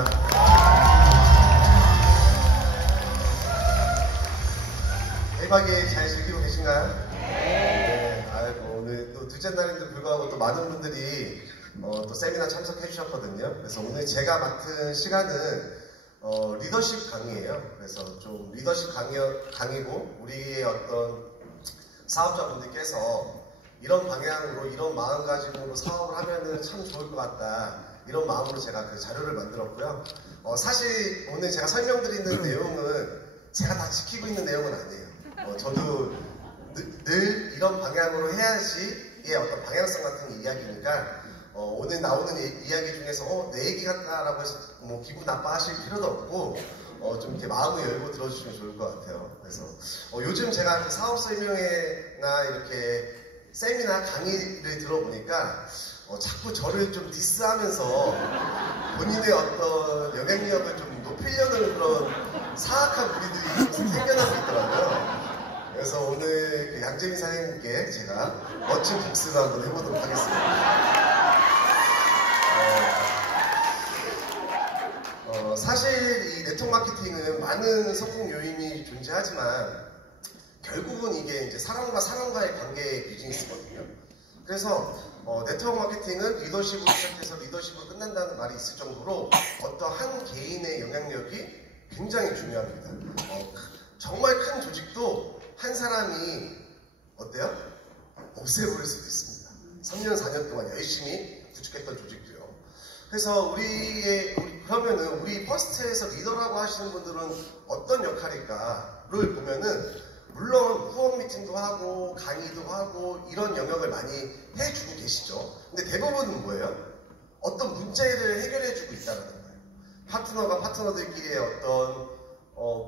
반갑습니다. 1박 2일 잘 즐기고 계신가요? 네. 아이고, 오늘 또 둘째 날인데 불구하고 또 많은 분들이 또 세미나 참석해 주셨거든요. 그래서 오늘 제가 맡은 시간은 리더십 강의예요. 그래서 좀 리더십 강의고 우리의 어떤 사업자분들께서 이런 방향으로 이런 마음가짐으로 사업을 하면은 참 좋을 것 같다, 이런 마음으로 제가 그 자료를 만들었고요. 사실 오늘 제가 설명드리는 내용은 제가 다 지키고 있는 내용은 아니에요. 저도 늘 이런 방향으로 해야지의 어떤 방향성 같은 이야기니까 오늘 나오는 이야기 중에서 내 얘기 같다라고 해서 뭐 기분 나빠하실 필요도 없고 좀 이렇게 마음을 열고 들어주시면 좋을 것 같아요. 그래서 요즘 제가 사업 설명회나 이렇게 세미나 강의를 들어보니까 자꾸 저를 좀 디스하면서 본인의 어떤 영향력을 좀 높이려는 그런 사악한 무리들이 좀 생겨나고 있더라고요. 그래서 오늘 그 양재민 사장님께 제가 멋진 복수를 한번 해보도록 하겠습니다. 사실 이 네트워크 마케팅은 많은 성공 요인이 존재하지만 결국은 이게 이제 사람과 사람과의 관계의 비즈니스거든요. 그래서 네트워크 마케팅은 리더십으로 시작해서 리더십으로 끝난다는 말이 있을 정도로 어떤 한 개인의 영향력이 굉장히 중요합니다. 정말 큰 조직도 한 사람이 어때요? 없애버릴 수도 있습니다. 3년, 4년 동안 열심히 구축했던 조직도요. 그래서 그러면은 우리 퍼스트에서 리더라고 하시는 분들은 어떤 역할일까를 보면은 물론 후원 미팅도 하고 강의도 하고 이런 영역을 많이 해주고 계시죠. 근데 대부분은 뭐예요? 어떤 문제를 해결해주고 있다는 거예요. 파트너가 파트너들끼리의 어떤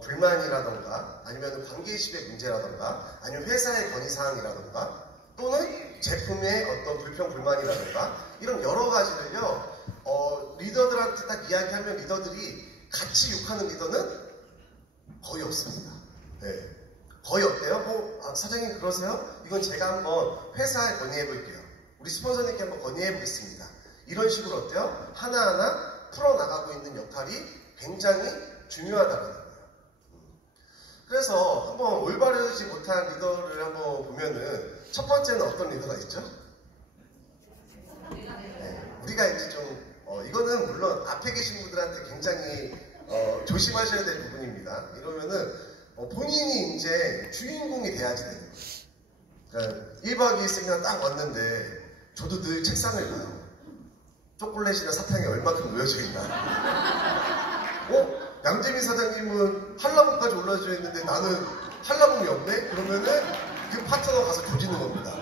불만이라던가 아니면 관계의식의 문제라던가 아니면 회사의 건의사항이라던가 또는 제품의 어떤 불평 불만이라던가 이런 여러 가지를요 리더들한테 딱 이야기하면 리더들이 같이 욕하는 리더는 거의 없습니다. 네. 거의 어때요? 사장님 그러세요? 이건 제가 한번 회사에 건의해 볼게요. 우리 스폰서님께 한번 건의해 보겠습니다. 이런 식으로 어때요? 하나하나 풀어나가고 있는 역할이 굉장히 중요하다는 거예요. 그래서 한번 올바르지 못한 리더를 한번 보면은 첫 번째는 어떤 리더가 있죠? 네, 우리가 이제 좀 이거는 물론 앞에 계신 분들한테 굉장히 조심하셔야 될 부분입니다. 이러면은 본인이 이제 주인공이 돼야지 되는 거예요. 그러니까 1박 2일 세미나 딱 왔는데 저도 늘 책상을 봐요. 초콜릿이나 사탕이 얼마큼 놓여져 있나. 양재민 사장님은 한라봉까지 올라져 있는데 나는 한라봉이 없네? 그러면은 그 파트너 가서 조지는 겁니다.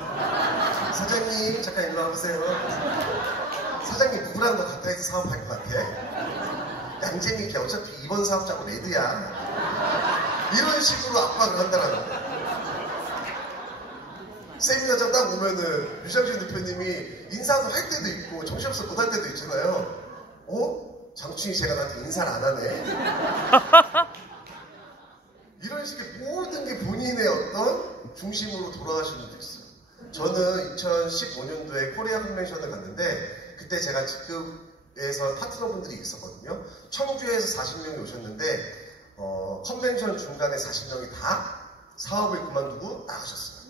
사장님 잠깐 일로 와보세요. 사장님 누구랑 더 가까이서 사업할 것 같아? 양재민 걔 어차피 이번 사업자고 레드야. 이런 식으로 압박을 한다는 거예요. 세미나장 딱 오면은 유장진 대표님이 인사도 할 때도 있고 정신없어 못할 때도 있잖아요. 장충이 제가 나한테 인사를 안 하네. 이런 식의 모든 게 본인의 어떤 중심으로 돌아가시는 분도 있어요. 저는 2015년도에 코리아 컨벤션을 갔는데 그때 제가 직급에서 파트너분들이 있었거든요. 청주에서 40명이 오셨는데 컨벤션 중간에 40명이 다 사업을 그만두고 나가셨어요.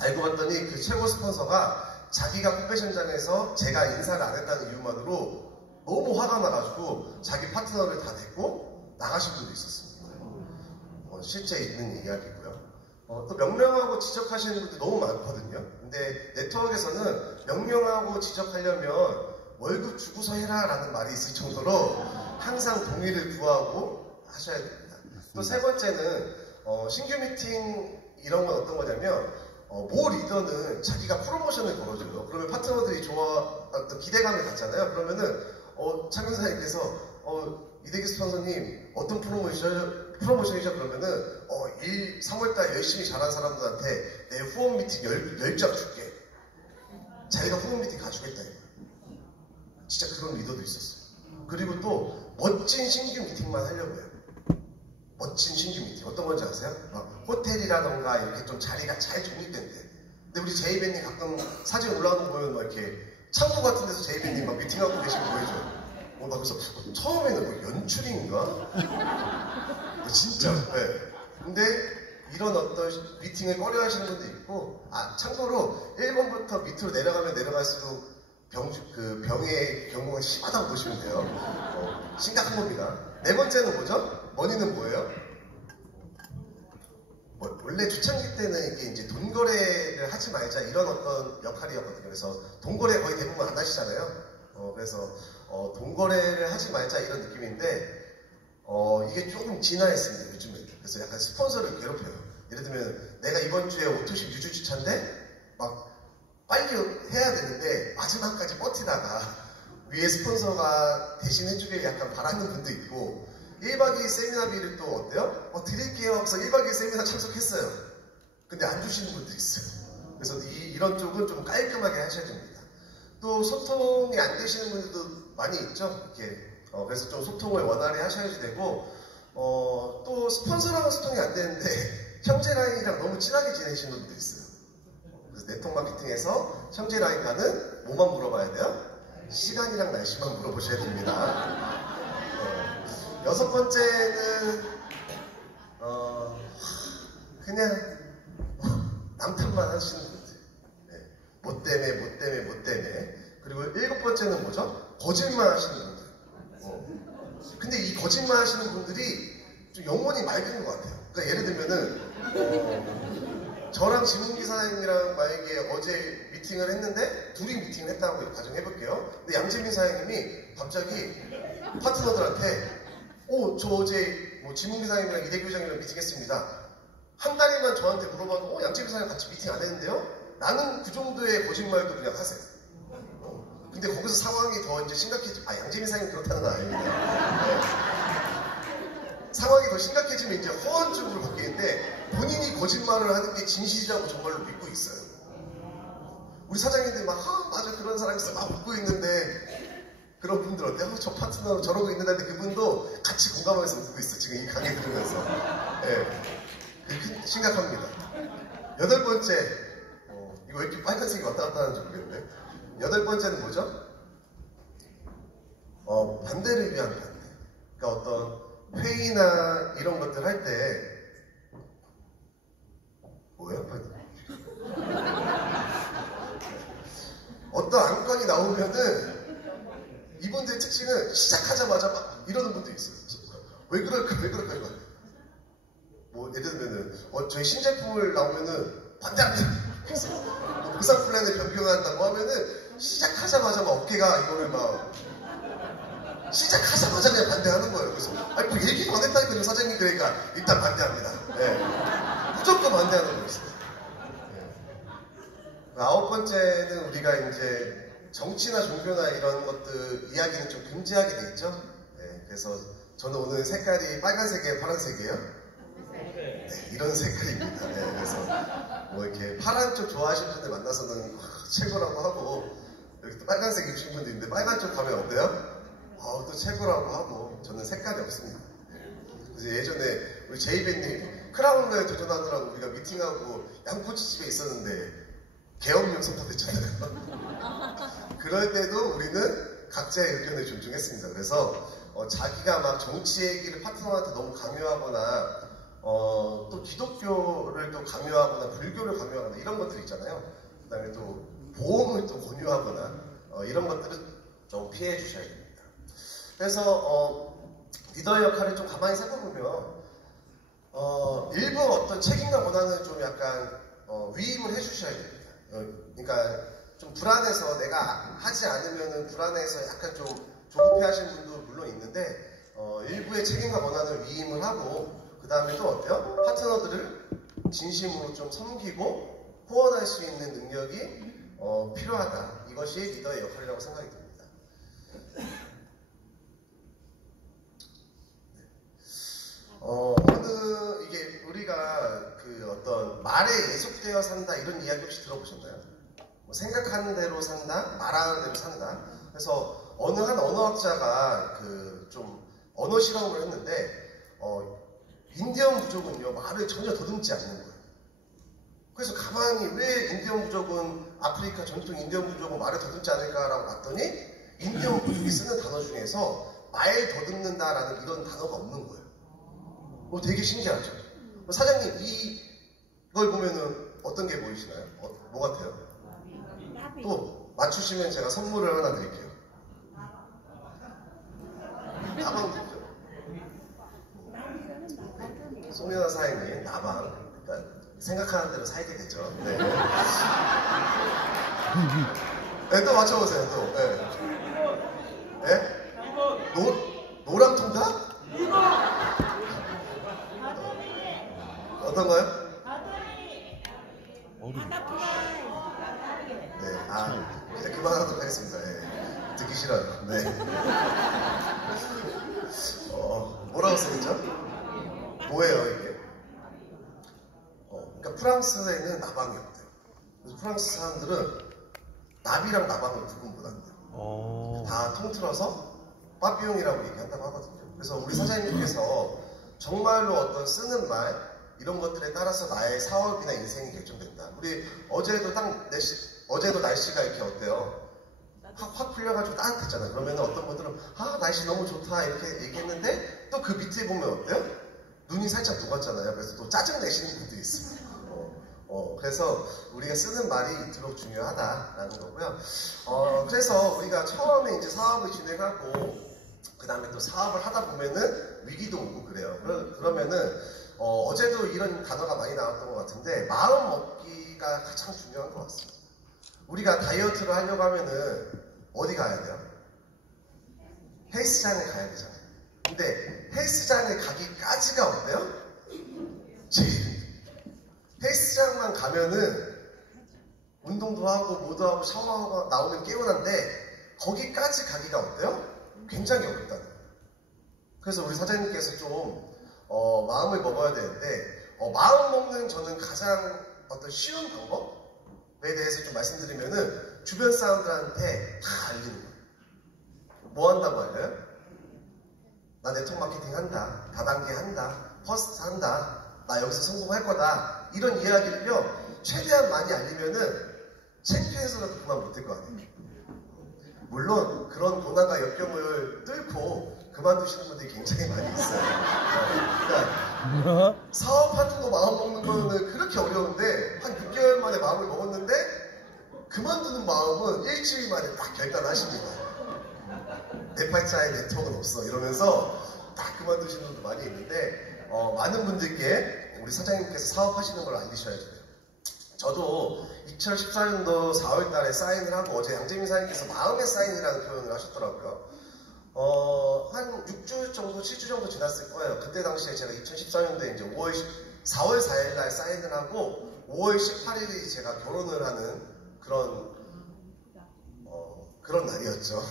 알고 봤더니 그 최고 스폰서가 자기가 컨벤션장에서 제가 인사를 안 했다는 이유만으로 너무 화가 나가지고 자기 파트너를 다 데리고 나가신 분도 있었습니다. 실제 있는 이야기고요. 또 명령하고 지적하시는 분들 너무 많거든요. 근데 네트워크에서는 명령하고 지적하려면 월급 주고서 해라 라는 말이 있을 정도로 항상 동의를 구하고 하셔야 됩니다. 또 세 번째는 신규 미팅 이런 건 어떤 거냐면 모 리더는 자기가 프로모션을 걸어줘요. 그러면 파트너들이 어떤 기대감을 갖잖아요. 그러면은 창근사님께서 이대기 스폰서님 어떤 프로모션이죠? 그러면은 3월달 열심히 잘한 사람들한테 내 후원 미팅 10장 줄게. 자기가 후원 미팅 가주겠다 이거예요. 진짜 그런 리더도 있었어요. 그리고 또 멋진 신규 미팅만 하려고 해요. 멋진 신규 미팅 어떤 건지 아세요? 호텔이라던가 이렇게 좀 자리가 잘 정립된 데. 근데 우리 제이벤님 가끔 사진 올라오는 거 보면 막 이렇게 창고 같은 데서 제이벤님 막 미팅하고 계신 거 보여줘요. 나 그래서 처음에는 뭐 연출인가? 진짜. 네. 근데 이런 어떤 미팅을 꺼려 하시는 분도 있고, 참고로 1번부터 밑으로 내려가면 내려갈수록 병의 경고가 심하다고 보시면 돼요. 심각한 겁니다. 네 번째는 뭐죠? 머니는 뭐예요? 원래 초창기 때는 이게 이제 돈 거래를 하지 말자 이런 어떤 역할이었거든요. 그래서 돈 거래 거의 대부분 안 하시잖아요. 그래서 돈 거래를 하지 말자 이런 느낌인데 이게 조금 진화했습니다. 요즘에. 그래서 약간 스폰서를 괴롭혀요. 예를 들면 내가 이번 주에 오토십 유주 주차인데 막 빨리 해야 되는데 마지막까지 버티다가 위에 스폰서가 대신 해주길 약간 바라는 분도 있고 1박 2일 세미나비를 또 어때요? 드릴게요 하면서 1박 2일 세미나 참석했어요. 근데 안 주시는 분도 있어요. 그래서 이런 쪽은 좀 깔끔하게 하셔야 됩니다. 또 소통이 안 되시는 분들도 많이 있죠. 이렇게 그래서 좀 소통을 원활히 하셔야지 되고 또 스폰서랑은 소통이 안 되는데 형제 라인이랑 너무 친하게 지내시는 분도 있어요. 그래서 네트워크 마케팅에서 형제 라인과는 뭐만 물어봐야 돼요? 시간이랑 날씨만 물어보셔야 됩니다. 여섯 번째는 그냥 남 탓만 하시는 분들. 네. 뭐 때문에. 그리고 일곱 번째는 뭐죠? 거짓말 하시는 분들. 근데 이 거짓말 하시는 분들이 좀 영혼이 맑은 것 같아요. 그러니까 예를 들면은 저랑 지문기 사장님이랑 만약에 어제 미팅을 했는데 둘이 미팅을 했다고 가정해볼게요. 근데 양재민 사장님이 갑자기 파트너들한테 저 어제 뭐 지문기 사장님이랑 이대규 회장님이랑 미팅했습니다. 한 달에만 저한테 물어봐도 양재민 사장님 같이 미팅 안 했는데요? 나는 그 정도의 거짓말도 그냥 하세요. 근데 거기서 상황이 더 이제 양재민 사장님 그렇다는 건 아닙니다. 네. 상황이 더 심각해지면 이제 허언 쪽으로 바뀌는데 본인이 거짓말을 하는 게 진실이라고 정말로 믿고 있어요. 우리 사장님들이 맞아 그런 사람 있어 막 웃고 있는데 그런 분들 어때요? 저 파트너 저러고 있는데 그분도 같이 공감하면서 웃고 있어. 지금 이 강의 들으면서. 네. 심각합니다. 여덟 번째 이거 왜 이렇게 빨간색이 왔다 갔다 하는지 모르겠네. 여덟 번째는 뭐죠? 반대를 위한 반대. 그러니까 어떤 회의나 이런 것들 할 때 뭐예요? 어떤 안건이 나오면은 이분들의 특징은 시작하자마자 막 이러는 분도 있어요. 왜 그럴까 이거. 뭐 예를 들면은 저희 신제품을 나오면은 반대합니다. 보상 플랜을 변경한다고 하면은 시작하자마자 막 어깨가 이거를 막 시작하자마자 그냥 반대하는 거예요. 그래서 뭐 얘기도 안 했다니까요 사장님. 그러니까 일단 반대합니다. 네. 무조건 반대하는 거예요. 네. 아홉 번째는 우리가 이제 정치나 종교나 이런 것들 이야기는 좀 금지하게 돼 있죠. 네. 그래서 저는 오늘 색깔이 빨간색이에요, 파란색이에요? 네, 이런 색깔입니다. 네, 그래서 뭐 이렇게 파란 쪽 좋아하시는 분들 만나서는 최고라고 하고 여기 또 빨간색 입으신 분도 있는데 빨간 쪽 가면 어때요? 또 최고라고 하고 저는 색깔이 없습니다. 그래서 예전에 우리 제이베님 크라운러에 도전하느라고 우리가 미팅하고 양꼬치집에 있었는데 계엄령 선포됐잖아요. 그럴 때도 우리는 각자의 의견을 존중했습니다. 그래서 자기가 막 정치 얘기를 파트너한테 너무 강요하거나 또 기독교를 또 강요하거나 불교를 강요하거나 이런 것들 있잖아요. 그 다음에 또 보험을 또 권유하거나 이런 것들은 좀 피해 주셔야 됩니다. 그래서 리더의 역할을 좀 가만히 생각해보면 일부 어떤 책임과 권한을 좀 약간 위임을 해주셔야 됩니다. 그러니까 좀 불안해서 내가 하지 않으면 불안해서 약간 좀 조급해하시는 분도 물론 있는데 일부의 책임과 권한을 위임을 하고 그 다음에 또 어때요? 파트너들을 진심으로 좀 섬기고 후원할 수 있는 능력이 필요하다. 이것이 리더의 역할이라고 생각이 듭니다. 이게 우리가 그 어떤 말에 예속되어 산다 이런 이야기 혹시 들어보셨나요? 뭐 생각하는 대로 산다, 말하는 대로 산다. 그래서 어느 한 언어학자가 그 좀 언어 실험을 했는데 인디언 부족은요 말을 전혀 더듬지 않는 거예요. 그래서 가만히 왜 인디언 부족은 아프리카 전통 인디언 부족은 말을 더듬지 않을까라고 봤더니 인디언 부족이 쓰는 단어 중에서 말 더듬는다라는 이런 단어가 없는 거예요. 되게 신기하죠. 사장님 이걸 보면은 어떤 게 보이시나요? 뭐 같아요? 또 맞추시면 제가 선물을 하나 드릴게요. 나방 드리죠. 송연아 사장님 나방. 그러니까 생각하는 대로 살게 되죠. 네. 네, 또 맞춰보세요. 또. 네. 네? 노랑통닭? 어떤가요? 네, 이제 그만하도록 하겠습니다. 네. 듣기 싫어요. 네. 뭐라고 쓰겠죠? 뭐예요, 이게? 그러니까 프랑스에는 나방이 없대요. 그래서 프랑스 사람들은 나비랑 나방을 구분 못한대요. 다 통틀어서 빠삐용이라고 얘기한다고 하거든요. 그래서 우리 사장님께서 정말로 어떤 쓰는 말 이런 것들에 따라서 나의 사업이나 인생이 결정된다. 우리 어제도 날씨가 이렇게 어때요? 확 풀려가지고 따뜻했잖아요. 그러면 어떤 분들은 날씨 너무 좋다 이렇게 얘기했는데 또 그 밑에 보면 어때요? 눈이 살짝 녹았잖아요. 그래서 또 짜증 내시는 분들이 있습니다. 그래서 우리가 쓰는 말이 이토록 중요하다라는 거고요. 그래서 우리가 처음에 이제 사업을 진행하고 그 다음에 또 사업을 하다 보면은 위기도 오고 그래요. 그러면은 어제도 이런 단어가 많이 나왔던 것 같은데 마음 먹기가 가장 중요한 것 같습니다. 우리가 다이어트를 하려고 하면은 어디 가야 돼요? 헬스장에 가야 되잖아요. 근데 헬스장에 가기까지가 어때요? 제일 헬스장만 가면은 운동도 하고 뭐도 하고 샤워하고 나오면 개운한데 거기까지 가기가 어때요? 굉장히 어렵다는 거예요. 그래서 우리 사장님께서 좀 마음을 먹어야 되는데 마음 먹는 저는 가장 어떤 쉬운 방법에 대해서 좀 말씀드리면은 주변 사람들한테 다 알리는 거예요. 뭐 한다고 알려요? 나 네트워크 마케팅 한다, 다단계 한다, 퍼스트 한다, 나 여기서 성공할 거다 이런 이야기를요 최대한 많이 알리면은 창피해서라도 그만 못할 거 아니에요. 물론 그런 고난과 역경을 뚫고 그만두시는 분들이 굉장히 많이 있어요. 그러니까 사업하는 거 마음 먹는 거는 그렇게 어려운데 한 6개월 만에 마음을 먹었는데 그만두는 마음은 일주일 만에 딱 결단하십니다. 내 팔자에 네트워크는 없어 이러면서 딱 그만두시는 분도 많이 있는데 많은 분들께 우리 사장님께서 사업하시는 걸 알리셔야 돼요. 저도 2014년도 4월 달에 사인을 하고 어제 양재민 사장님께서 마음의 사인이라는 표현을 하셨더라고요. 한 6주 정도, 7주 정도 지났을 거예요. 그때 당시에 제가 2014년도에 이제 4월 4일 날 사인을 하고 5월 18일이 제가 결혼을 하는 그런 날이었죠.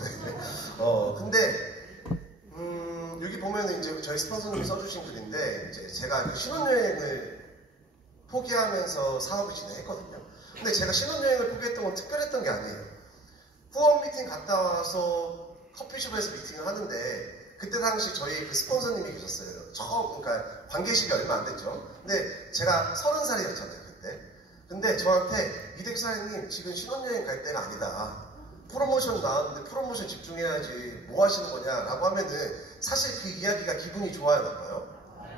근데 여기 보면 이제 저희 스폰서님이 써주신 글인데 이제 제가 신혼여행을 포기하면서 사업을 진행했거든요. 근데 제가 신혼여행을 포기했던 건 특별했던 게 아니에요. 후원 미팅 갔다 와서 커피숍에서 미팅을 하는데 그때 당시 저희 그 스폰서님이 계셨어요. 그러니까 관계식이 얼마 안 됐죠. 근데 제가 30살이었잖아요 그때. 근데 저한테 이댁 사장님 지금 신혼여행 갈 때가 아니다. 프로모션 나왔는데 프로모션 집중해야지 뭐 하시는 거냐라고 하면은 사실 그 이야기가 기분이 좋아야 나빠요.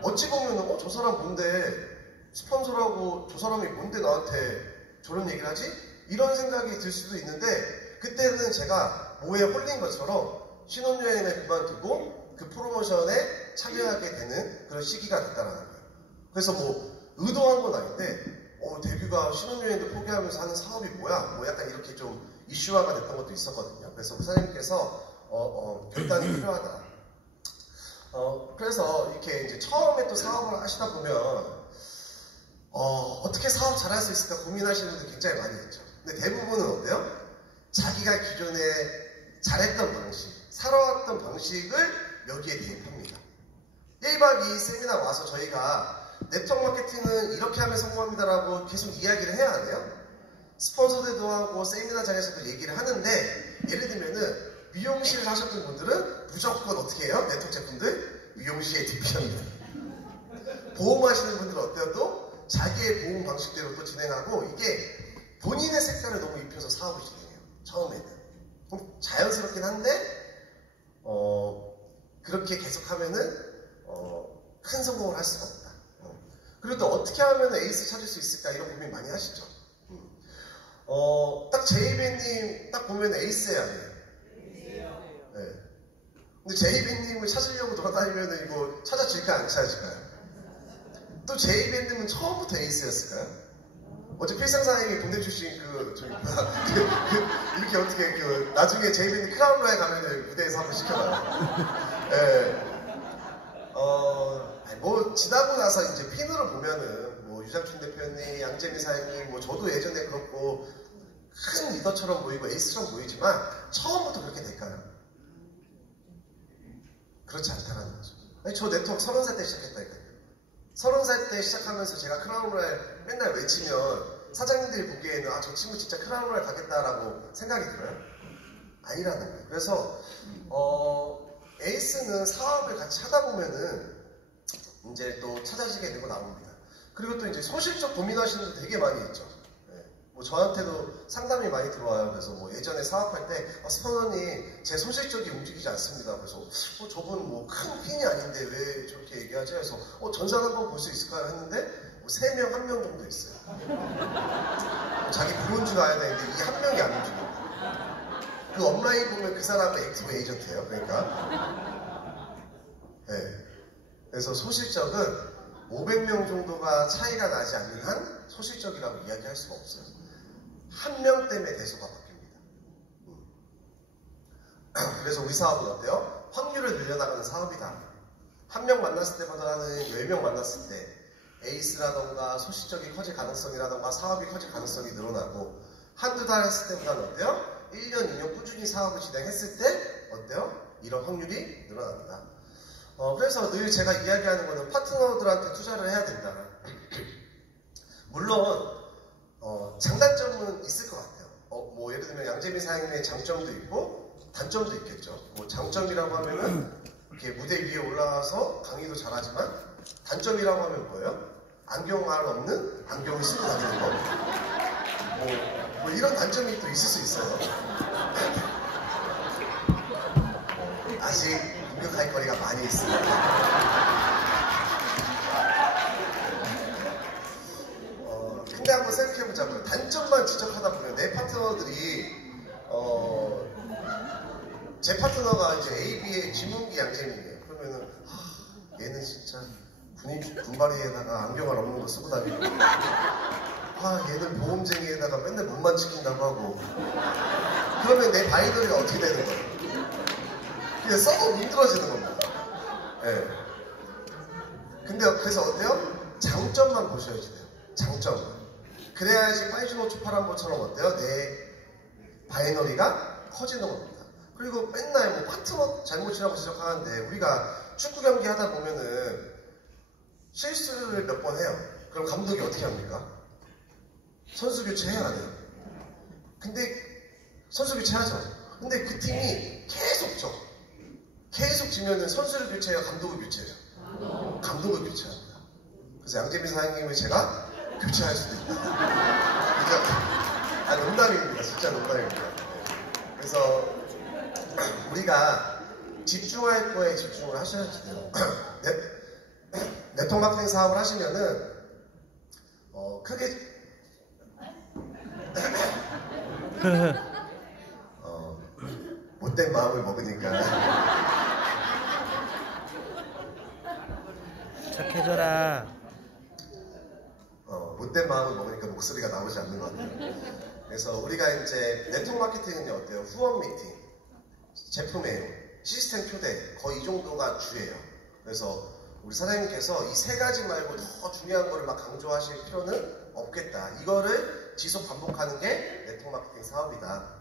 어찌 보면은 저 사람 뭔데 스폰서라고 저 사람이 뭔데 나한테 저런 얘기를 하지? 이런 생각이 들 수도 있는데 그때는 제가 뭐에 홀린 것처럼 신혼여행을 그만두고 그 프로모션에 참여하게 되는 그런 시기가 됐다는 거예요. 그래서 뭐 의도한 건 아닌데 대규가 신혼여행도 포기하면서 하는 사업이 뭐야? 뭐 약간 이렇게 좀 이슈화가 됐던 것도 있었거든요. 그래서 사장님께서 결단이 필요하다. 그래서 이렇게 이제 처음에 또 사업을 하시다 보면 어떻게 사업 잘할 수 있을까 고민하시는 분들 굉장히 많이 있죠. 근데 대부분은 어때요? 자기가 기존에 잘했던 방식, 살아왔던 방식을 여기에 대입합니다. 1박 2일 세미나 와서 저희가 네트워크 마케팅은 이렇게 하면 성공합니다라고 계속 이야기를 해야 하네요. 스폰서들도 하고 세미나장에서도 얘기를 하는데 예를 들면은 미용실을 하셨던 분들은 무조건 어떻게 해요? 네트워크 제품들 미용실에 DP합니다. 보험하시는 분들은 어때요? 또 자기의 보험 방식대로 또 진행하고 이게 본인의 색깔을 너무 입혀서 사업을 진행해요. 처음에는. 그럼 자연스럽게 자연스럽긴 한데 그렇게 계속하면은 큰 성공을 할 수가 없다. 그리고 또 어떻게 하면 에이스 찾을 수 있을까 이런 고민 많이 하시죠. 딱 제이비님 딱 보면 에이스예요, 아니에요? 네. 근데 제이비님을 찾으려고 돌아다니면 이거 찾아질까요, 안 찾아질까요? 또 제이비님은 처음부터 에이스였을까요? 어제 필상사님이 보내주신 이렇게 어떻게 나중에 제이비님 크라운로에 가면 무대에서 한번 시켜봐요. 네. 뭐 지나고 나서 이제 핀으로 보면은 뭐 유장춘 대표님, 양재미 사장님, 뭐 저도 예전에 그렇고 큰 리더처럼 보이고 에이스처럼 보이지만 처음부터 그렇게 될까요? 그렇지 않다는 거죠. 아니, 저 네트워크 30살 때 시작했다니까요. 30살 때 시작하면서 제가 크라운로에 맨날 외치면 사장님들이 보기에는 아, 저 친구 진짜 크라운로에 가겠다라고 생각이 들어요? 아니라는 거예요. 그래서 에이스는 사업을 같이 하다 보면은 이제 또 찾아지게 되고 나옵니다. 그리고 또 이제 소실적 고민하시는 분들 되게 많이 있죠. 네. 뭐 저한테도 상담이 많이 들어와요. 그래서 뭐 예전에 사업할 때 스포너님 제 소실적이 움직이지 않습니다. 그래서 저분 뭐 큰 핀이 아닌데 왜 저렇게 얘기하지? 그래서 전산 한번 볼 수 있을까요? 했는데 뭐 3명, 1명 정도 있어요. 자기 브론즈 가야 되는데 이 한 명이 안 움직여요. 그 업라인 보면 그 사람은 액티브 에이전트예요. 그러니까 네. 그래서 소실적은 500명 정도가 차이가 나지 않는 한 소실적이라고 이야기할 수가 없어요. 한 명 때문에 대소가 바뀝니다. 그래서 우리 사업은 어때요? 확률을 늘려나가는 사업이다. 한 명 만났을 때보다는 10명 만났을 때 에이스라던가 소실적이 커질 가능성이라던가 사업이 커질 가능성이 늘어나고 한두 달 했을 때보다는 어때요? 1년, 2년 꾸준히 사업을 진행했을 때 어때요? 이런 확률이 늘어납니다. 그래서 늘 제가 이야기하는 거는 파트너들한테 투자를 해야 된다. 물론 장단점은 있을 것 같아요. 뭐 예를 들면 양재민 사장님의 장점도 있고 단점도 있겠죠. 뭐 장점이라고 하면은 이렇게 무대 위에 올라가서 강의도 잘하지만 단점이라고 하면 뭐예요? 안경알 없는 안경을 쓰고 다니는 거. 뭐 이런 단점이 또 있을 수 있어요. 아직 공격할 거리가 많이 있습니다. 근데 한번 생각해보자고요. 단점만 지적하다 보면 내 파트너들이 제 파트너가 이제 AB의 김은기 양재민이에요. 그러면은 얘는 진짜 군바리에다가 안경을 없는 거 쓰고 다니고 얘는 보험쟁이에다가 맨날 몸만 지킨다고 하고 그러면 내 바이너리가 어떻게 되는 거예요? 그냥 써도 힘들어지는 겁니다. 네. 근데 그래서 어때요? 장점만 보셔야지 돼요. 장점. 그래야지 파이즈노트 파란보처럼 어때요? 내 바이너리가 커지는 겁니다. 그리고 맨날 뭐 파트너 잘못이라고 지적하는데 우리가 축구 경기 하다 보면은 실수를 몇 번 해요. 그럼 감독이 어떻게 합니까? 선수 교체해야 안 해요. 근데 선수 교체하죠. 근데 그 팀이 계속 져. 계속 지면은 선수를 교체해요, 감독을 교체해요? 감독을 교체합니다. 그래서 양재민 사장님을 제가 교체할 수도 있다. 그죠? 농담입니다. 진짜 농담입니다. 그래서 우리가 집중할 거에 집중을 하셔야지 돼요. 네트워크 마케팅 사업을 하시면은 크게 못된 마음을 먹으니까 착해져라. 못된 마음을 먹으니까 목소리가 나오지 않는 것 같아요. 그래서 우리가 이제 네트워크 마케팅은 어때요? 후원 미팅, 제품 애용, 시스템 교대 거의 이 정도가 주예요. 그래서 우리 사장님께서 이 세 가지 말고 더 중요한 거를 막 강조하실 필요는 없겠다. 이거를 지속 반복하는 게 네트워크 마케팅 사업이다.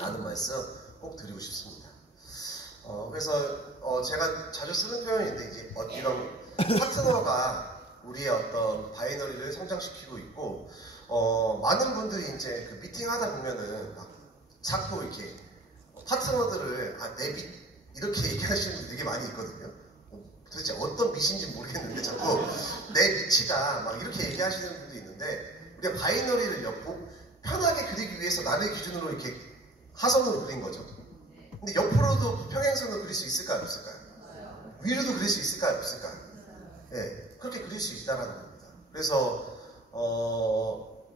라는 말씀 꼭 드리고 싶습니다. 그래서 제가 자주 쓰는 표현인데 이제 이런 파트너가 우리의 어떤 바이너리를 성장시키고 있고 많은 분들이 이제 그 미팅 하다 보면은 막 자꾸 이렇게 파트너들을 내 밑 이렇게 얘기하시는 분들이 되게 많이 있거든요. 도대체 어떤 밑인지 모르겠는데 자꾸 내 밑이다 막 이렇게 얘기하시는 분도 있는데 우리가 바이너리를 편하게 그리기 위해서 나를 기준으로 이렇게 하선으로 그린 거죠. 근데 옆으로도 평행선으로 그릴 수 있을까요? 없을까요? 위로도 그릴 수 있을까요? 없을까요? 네, 그렇게 그릴 수 있다는 겁니다. 그래서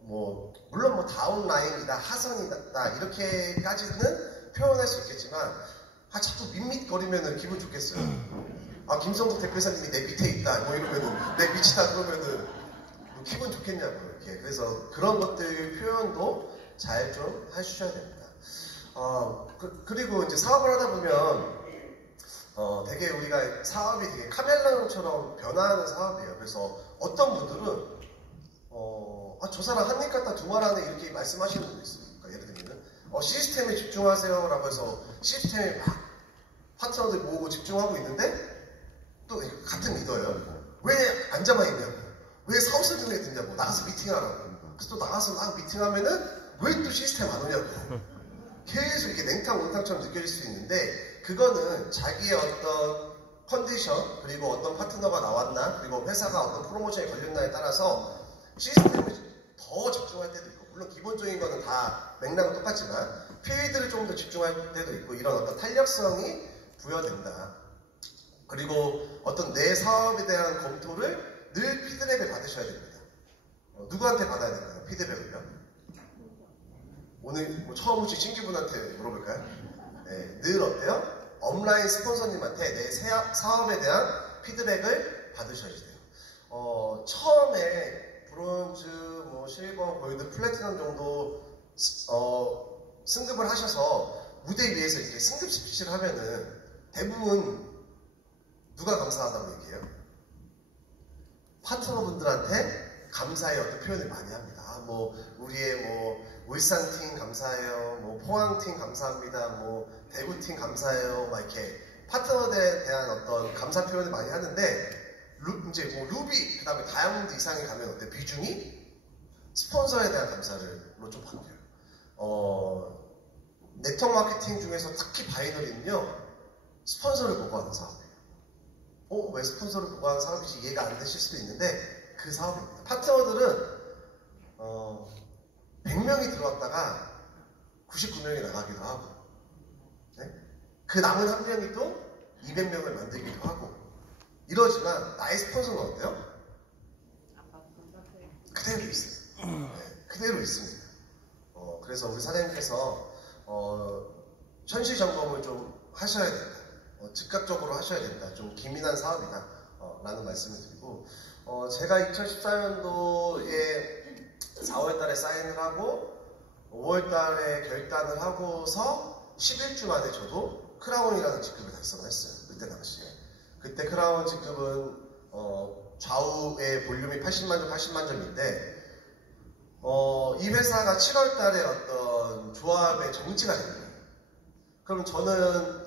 물론 뭐 다운라인이다, 하선이다 이렇게까지는 표현할 수 있겠지만 자꾸 밋밋거리면은 기분 좋겠어요. 김성국 대표사님이 내 밑에 있다 뭐 이러면은 내 밑이다 그러면은 뭐 기분 좋겠냐고요. 이렇게. 그래서 그런 것들 표현도 잘 좀 해주셔야 됩니다. 그리고 이제 사업을 하다 보면 되게 우리가 사업이 되게 카멜레온처럼 변화하는 사업이에요. 그래서 어떤 분들은 저 사람 한 입 갖다 두 말 안에 이렇게 말씀하시는 분도 있습니다. 예를 들면 시스템에 집중하세요 라고 해서 시스템에 막 파트너들 모으고 집중하고 있는데 또 같은 리더예요. 왜 앉아만 있냐고, 왜 사무실 중에 듣냐고, 나가서 미팅하라고. 그래서 또 나가서 막 미팅하면은 왜 또 시스템 안 오냐고. 계속 이렇게 냉탕 온탕처럼 느껴질 수 있는데 그거는 자기의 어떤 컨디션 그리고 어떤 파트너가 나왔나 그리고 회사가 어떤 프로모션에 걸렸나에 따라서 시스템을 더 집중할 때도 있고, 물론 기본적인 거는 다 맥락은 똑같지만 필드를 좀 더 집중할 때도 있고, 이런 어떤 탄력성이 부여된다. 그리고 어떤 내 사업에 대한 검토를 늘 피드백을 받으셔야 됩니다. 누구한테 받아야 될까요? 피드백을요? 오늘 뭐 처음 오신 신규분한테 물어볼까요? 네, 늘 어때요? 업라인 스폰서님한테 내 사업에 대한 피드백을 받으셔야 돼요. 처음에 브론즈, 뭐 실버, 골드, 플래티넘 정도 승급을 하셔서 무대 위에서 이렇게 승급 스피치를 하면은 대부분 누가 감사하다고 얘기해요? 파트너분들한테 감사의 어떤 표현을 많이 합니다. 우리의 울산팀 감사해요, 포항팀 감사합니다, 대구팀 감사해요, 막 이렇게 파트너들에 대한 어떤 감사 표현을 많이 하는데, 이제 루비, 그 다음에 다이아몬드 이상에 가면 어때? 비중이 스폰서에 대한 감사로 좀 바뀌어요. 네트워크 마케팅 중에서 특히 바이너리는요, 스폰서를 보고 하는 사업이에요. 왜 스폰서를 보고 하는 사업이지 이해가 안 되실 수도 있는데 그 사업입니다. 파트너들은 100명이 들어왔다가 99명이 나가기도 하고, 네? 그 남은 1명이 또 200명을 만들기도 하고, 이러지만 나의 스폰서는 어때요? 그대로 있어요. 네, 그대로 있습니다. 그래서 우리 사장님께서 현실 점검을 좀 하셔야 된다. 즉각적으로 하셔야 된다. 좀 기민한 사업이다. 라는 말씀을 드리고, 제가 2014년도에 4월 달에 사인을 하고 5월 달에 결단을 하고서 11주 만에 저도 크라운이라는 직급을 달성했어요. 그때 당시에. 그때 크라운 직급은 좌우의 볼륨이 80만 점, 80만 점인데 이 회사가 7월 달에 어떤 조합의 정지가 된 거예요. 그럼 저는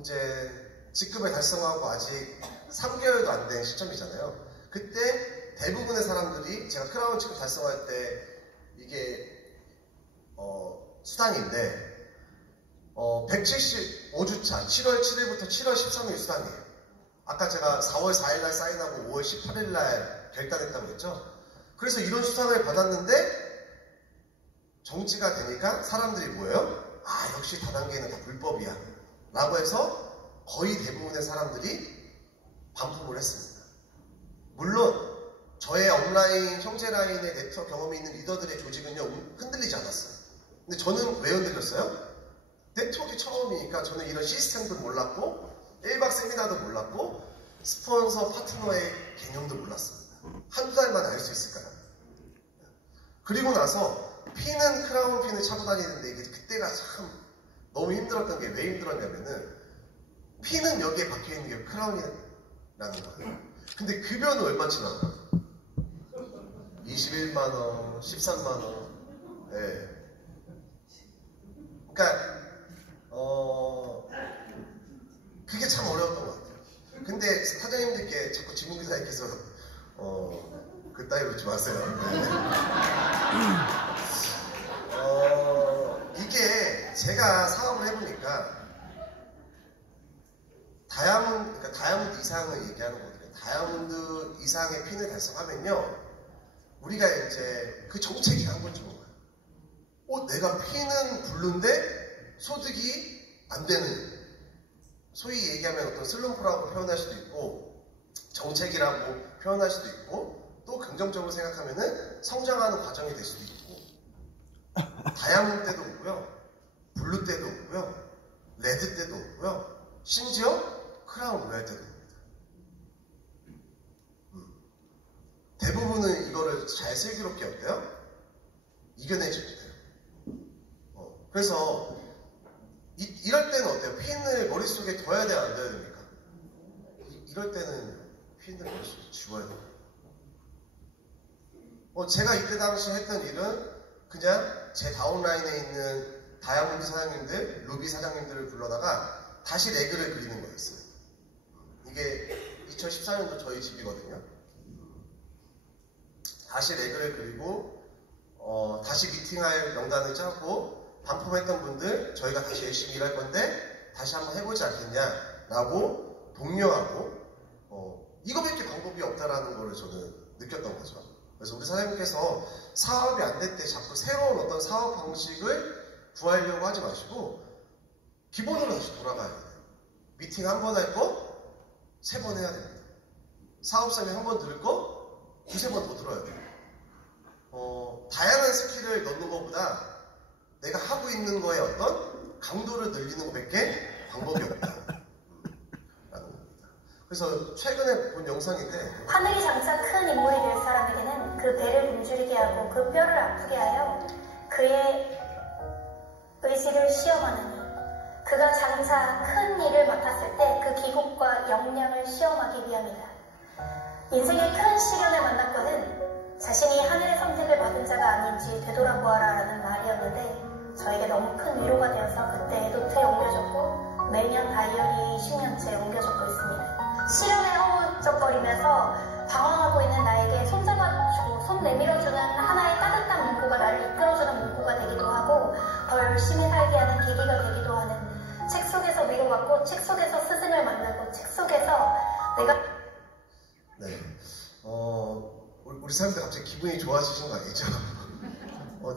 이제 직급을 달성하고 아직 3개월도 안 된 시점이잖아요. 그때 대부분의 사람들이 제가 크라운 직급 달성할 때 이게 수당인데 175주차 7월 7일부터 7월 13일 수당이에요. 아까 제가 4월 4일날 사인하고 5월 18일날 결단했다고 했죠. 그래서 이런 수당을 받았는데 정지가 되니까 사람들이 뭐예요? 역시 다단계는 다 불법이야 라고 해서 거의 대부분의 사람들이 반품을 했습니다. 물론 저의 업라인, 형제 라인의 네트워크 경험이 있는 리더들의 조직은요 흔들리지 않았어요. 근데 저는 왜 흔들렸어요? 네트워크 처음이니까 저는 이런 시스템도 몰랐고 1박 세미나도 몰랐고 스폰서 파트너의 개념도 몰랐습니다. 한두 달만 알 수 있을까요? 그리고 나서 핀은 크라운 핀을 차고 다니는데 이게 그때가 참 너무 힘들었던 게 왜 힘들었냐면은 핀은 여기에 박혀있는 게 크라운이라는 거예요. 근데 급여는 얼마치 나와요? 21만원, 13만원. 네. 그러니까 그게 참 어려웠던 것 같아요. 근데 사장님들께 자꾸 지문기사님께서 그따위로 웃지 마세요. 네. 이게 제가 사업을 해보니까 다이아몬드 이상을 얘기하는 거거든요. 다이아몬드 이상의 핀을 달성하면요, 우리가 이제 그 정책이 한 건지 몰라요. 내가 핀은 블루인데 소득이 안 되는, 소위 얘기하면 어떤 슬럼프라고 표현할 수도 있고 정책이라고 표현할 수도 있고, 또 긍정적으로 생각하면은 성장하는 과정이 될 수도 있고, 다이아몬드 때도 오고요, 블루 때도 오고요, 레드 때도 오고요, 심지어 크라운 로얄 때도 옵니다. 대부분은 이거를 잘 슬기롭게 어때요? 이겨내지면 돼요. 그래서 이럴 때는 어때요? 핀을 머릿속에 둬야 돼야 안 둬야 됩니까? 이럴 때는 핀을 머릿속에 지워야 돼요. 제가 이때 당시 했던 일은 그냥 제 다운라인에 있는 다이아몬드 사장님들, 루비 사장님들을 불러다가 다시 레그를 그리는 거였어요. 이게 2014년도 저희 집이거든요. 다시 레그를 그리고 다시 미팅할 명단을 짜고, 반품했던 분들 저희가 다시 열심히 일할 건데 다시 한번 해보지 않겠냐라고 독려하고, 이거밖에 방법이 없다라는 거를 저는 느꼈던 거죠. 그래서 우리 사장님께서 사업이 안 될 때 자꾸 새로운 어떤 사업 방식을 구하려고 하지 마시고 기본으로 다시 돌아가야 돼요. 미팅 한 번 할 거 3번 해야 됩니다. 사업 설명 한 번 들을 거 2~3번 더 들어야 돼요. 다양한 스킬을 넣는 것보다 내가 하고 있는 거에 어떤 강도를 늘리는 것밖에 방법이 없다. 라는 겁니다. 그래서 최근에 본 영상인데, 하늘이 장차 큰 인물이 될 사람에게는 그 배를 굶주리게 하고 그 뼈를 아프게 하여 그의 의지를 시험하느니, 그가 장차 큰 일을 맡았을 때 그 기국과 역량을 시험하기 위함이다. 인생의 큰 시련을 만났거든 자신이 하늘의 선택을 받은 자가 아닌지 되돌아보아라 라는 말이었는데, 저에게 너무 큰 위로가 되어서 그때 노트에 옮겨줬고 매년 다이어리 20년째 옮겨줬고 있습니다. 시련에 허우적거리면서 방황하고 있는 나에게 손잡아주고 손 내밀어주는 하나의 따뜻한 문구가 나를 이끌어주는 문구가 되기도 하고, 더 열심히 살게 하는 계기가 되기도 하는, 책 속에서 위로받고 책 속에서 스승을 만나고 책 속에서 내가 우리 사람들 갑자기 기분이 좋아지신 거 아니죠?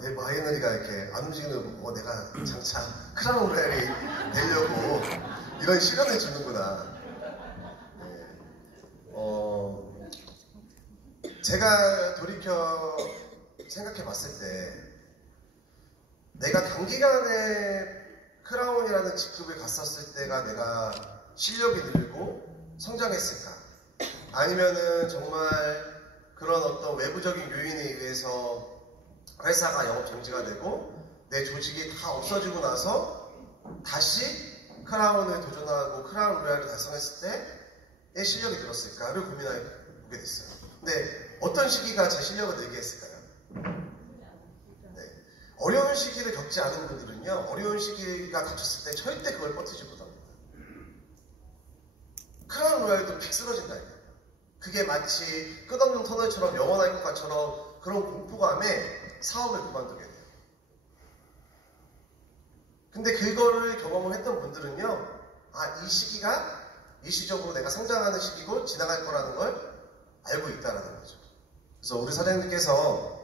내 마이너리가 이렇게 안 움직이는, 내가 장차 크라운 로얄이 되려고 이런 시간을 주는구나. 제가 돌이켜 생각해 봤을 때, 내가 단기간에 크라운이라는 직급을 갔었을 때가 내가 실력이 늘고 성장했을까? 아니면은 정말 그런 어떤 외부적인 요인에 의해서 회사가 영업 정지가 되고 내 조직이 다 없어지고 나서 다시 크라운을 도전하고 크라운 로얄을 달성했을 때의 실력이 늘었을까를 고민해 보게 됐어요. 근데 어떤 시기가 제 실력을 늘게 했을까요? 어려운 시기를 겪지 않은 분들은요, 어려운 시기가 닥쳤을 때 절대 그걸 버티지 못합니다. 크라운 로얄도 픽 쓰러진다니까요. 그게 마치 끝없는 터널처럼 영원할 것처럼 그런 공포감에 사업을 그만두게 돼요. 근데 그거를 경험을 했던 분들은요, 이 시기가 일시적으로 내가 성장하는 시기고 지나갈 거라는 걸 알고 있다는 거죠. 그래서 우리 사장님께서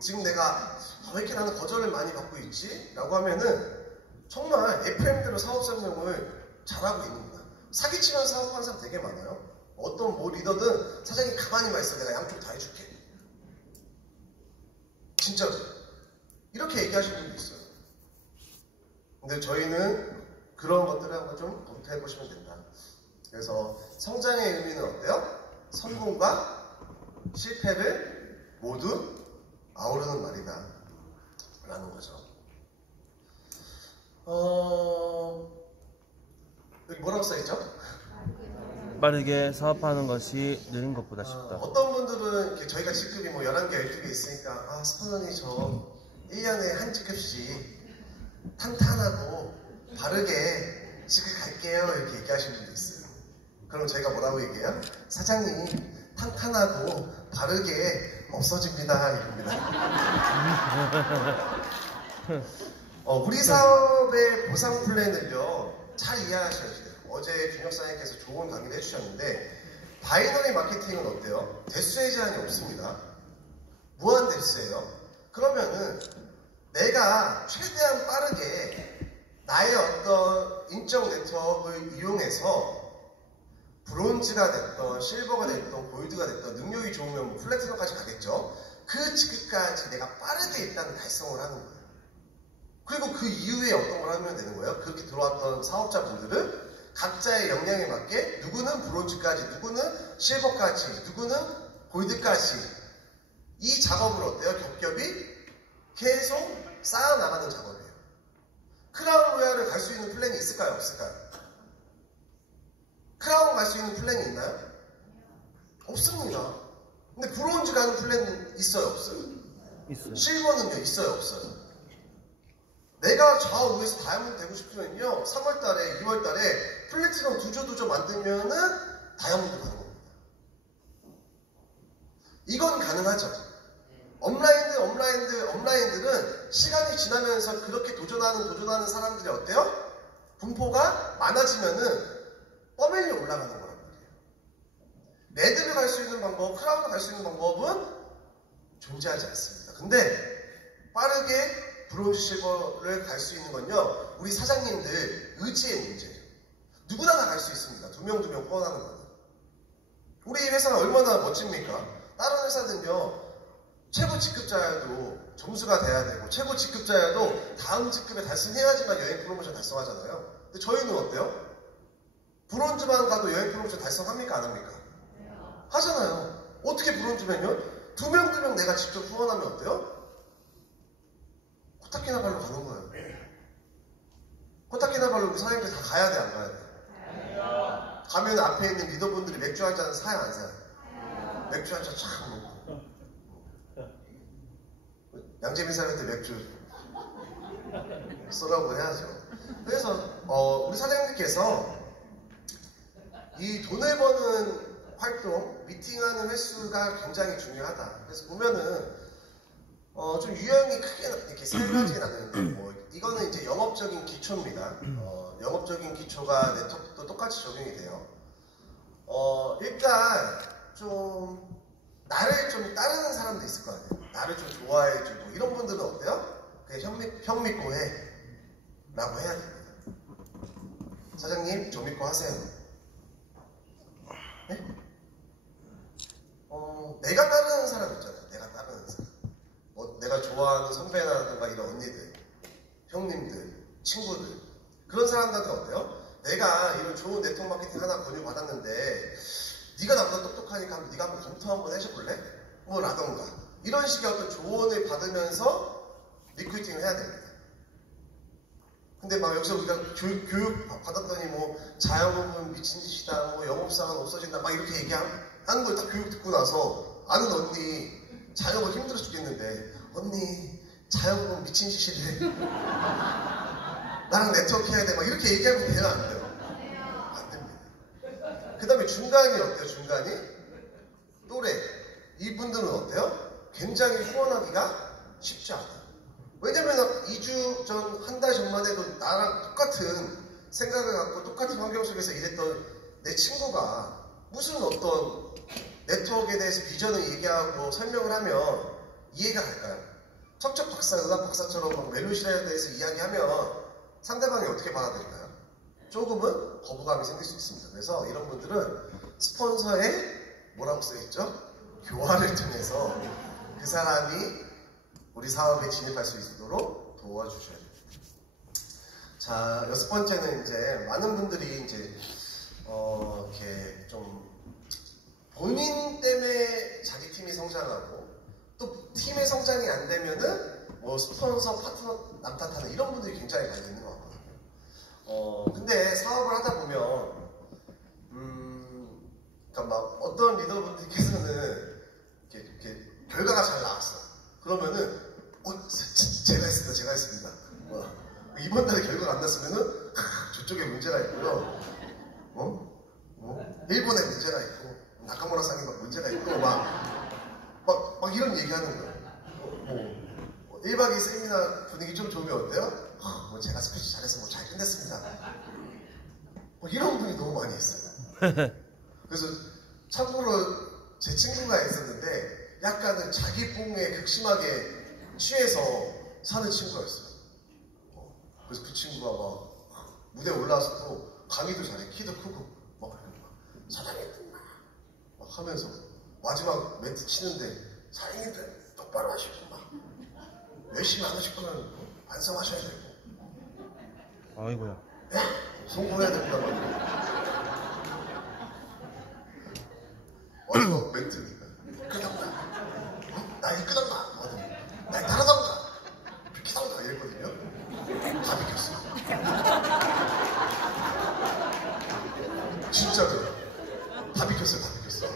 지금 내가 왜 이렇게 나는 거절을 많이 받고 있지? 라고 하면은 정말 FM대로 사업 설명을 잘하고 있는구나. 사기치면서 사업하는 사람 되게 많아요. 어떤 리더든 사장님 가만히만 있어, 내가 양쪽 다 해줄게. 진짜로 이렇게 얘기하시는 분도 있어요. 근데 저희는 그런 것들을 한번 좀 검토해보시면 된다. 그래서 성장의 의미는 어때요? 성공과 실패를 모두 아우르는 말이다 라는 거죠. 여기 뭐라고 써있죠? 빠르게 사업하는 것이 느린 것보다 쉽다. 어떤 분들은 이렇게 저희가 직급이 11개, 12개 있으니까 스폰서님 저 1년에 한 직급씩 탄탄하고 바르게 직급 갈게요 이렇게 얘기하시는 분도 있어요. 그럼 저희가 뭐라고 얘기해요? 사장님 탄탄하고 바르게 없어집니다 이겁니다. 우리 사업의 보상 플랜을요 잘 이해하셔야 돼요. 어제 김혁사님께서 좋은 강의를 해주셨는데, 바이너리 마케팅은 어때요? 대수의 제한이 없습니다. 무한 대수예요. 그러면은 내가 최대한 빠르게 나의 어떤 인적 네트워크를 이용해서 브론즈가 됐던 실버가 됐던 골드가 됐던 능력이 좋으면 뭐 플래티넘까지 가겠죠. 그 지금까지 내가 빠르게 일단 달성을 하는 거예요. 그리고 그 이후에 어떤 걸 하면 되는 거예요. 그렇게 들어왔던 사업자분들은 각자의 역량에 맞게 누구는 브론즈까지, 누구는 실버까지, 누구는 골드까지 이 작업을 어때요? 겹겹이 계속 쌓아나가는 작업이에요. 크라운 로얄을 갈 수 있는 플랜이 있을까요? 없을까요? 크라운 갈 수 있는 플랜이 있나요? 없습니다. 근데 브론즈 가는 플랜은 있어요? 없어요? 있어요. 실버는요? 있어요? 없어요? 내가 좌우에서 다이아몬드 되고 싶으면요 3월달에 2월달에 플래티넘 두조 만들면은 다이아몬드 가는 겁니다. 이건 가능하죠. 업라인들은 시간이 지나면서 그렇게 도전하는 사람들이 어때요? 분포가 많아지면은 뻐멜리 올라가는 거란 말이에요. 레드를 갈 수 있는 방법, 크라운을 갈 수 있는 방법은 존재하지 않습니다. 근데 빠르게 브론즈 실버를 갈 수 있는 건요, 우리 사장님들 의지의 문제예요. 누구나 다 갈 수 있습니다. 두 명 포함하는 거는. 우리 회사가 얼마나 멋집니까? 다른 회사는요, 최고 직급자여도 점수가 돼야 되고, 최고 직급자여도 다음 직급에 달성해야지만 여행 프로모션 달성하잖아요. 근데 저희는 어때요? 브론즈만 가도 여행 프로모션 달성합니까? 안 합니까? 하잖아요. 어떻게 브론즈면요? 두 명 내가 직접 후원하면 어때요? 코타키나발루 가는 거예요. 코타키나발루 우리 사장님들 다 가야 돼, 안 가야 돼? 가면 앞에 있는 리더분들이 맥주 한 잔 사요, 안 사요? 맥주 한 잔 촥 먹고. 양재민 사람한테 맥주 쏘라고 해야죠. 그래서 우리 사장님께서 이 돈을 버는 활동, 미팅하는 횟수가 굉장히 중요하다. 그래서 보면은 좀 유형이 크게 이렇게 세 가지 나누는데, 뭐 이거는 이제 영업적인 기초입니다. 영업적인 기초가 네트워크도 똑같이 적용이 돼요. 일단 좀 나를 좀 따르는 사람도 있을 거 아니에요. 나를 좀 좋아해주고 이런 분들은 어때요? 그냥 형 믿고 해 라고 해야 됩니다. 사장님 저 믿고 하세요. 네? 내가 따르는 사람 있잖아요. 내가 따르는 사람. 내가 좋아하는 선배라든가 이런 언니들, 형님들, 친구들, 그런 사람들한테 어때요? 내가 이런 좋은 네트워크 마케팅 하나 권유받았는데 네가 나보다 똑똑하니까 네가 한번 검토 한번 해줘볼래? 뭐 라던가 이런 식의 어떤 조언을 받으면서 리크루팅을 해야 됩니다. 근데 막 여기서 우리가 교육 받았더니 뭐 자영업은 미친 짓이다, 뭐 영업사원 없어진다 막 이렇게 얘기하는 걸 딱 교육 듣고 나서 아는 언니 자영업 힘들어 죽겠는데 언니 자영업은 미친 짓이래. 나랑 네트워크 해야 돼. 막 이렇게 얘기하면 돼요, 안 돼요? 안 됩니다. 그 다음에 중간이 어때요? 중간이? 또래. 이분들은 어때요? 굉장히 후원하기가 쉽지 않아요. 왜냐면 2주 전, 한 달 전만 해도 나랑 똑같은 생각을 갖고 똑같은 환경 속에서 일했던 내 친구가 무슨 어떤 네트워크에 대해서 비전을 얘기하고 설명을 하면 이해가 갈까요? 척척 박사, 의학 박사처럼 막 멜로시라에 대해서 이야기하면 상대방이 어떻게 받아들일까요? 조금은 거부감이 생길 수 있습니다. 그래서 이런 분들은 스폰서의 뭐라고 써있죠? 교화를 통해서 그 사람이 우리 사업에 진입할 수 있도록 도와주셔야 됩니다. 자, 6번째는 이제 많은 분들이 이제 이렇게 좀 본인 때문에 자기 팀이 성장하고 또 팀의 성장이 안 되면은 뭐 스폰서, 파트너 남 탓하는 이런 분들이 굉장히 많이 있는 것 같거든요. 근데 사업을 하다 보면 그러니까 막 어떤 리더분들께서는 이렇게 결과가 잘 나왔어. 그러면은 제가 했습니다. 이번 달에 결과가 안 났으면은 저쪽에 문제가 있고요. 일본에 문제가 있고 나카무라 상이 막 문제가 있고 막 이런 얘기하는 거예요. 1박 2일 세미나 분위기 좀 좋으면 어때요? 뭐 제가 스피치 잘해서 뭐 잘 끝냈습니다. 이런 분이 너무 많이 있어요. 그래서 참고로 제 친구가 있었는데 약간은 자기 뽕에 극심하게 취해서 사는 친구가 있어요. 그래서 그 친구가 막 무대에 올라와서도 강의도 잘해. 키도 크고 막 사장님 막 하면서 마지막 멘트 치는데 사장님들 똑바로 하시고 막 열심히 안 하실 거면 반성하셔야 되고 아이고야. 네? 성공해야 된단 말이에요. 마지막 멘트 끝난다. 나 이거 끝난다. 나 이거 따라간다. 비키단다 이랬거든요. 다 비켰어요. 진짜로 다 비켰어요. 다 비켰어.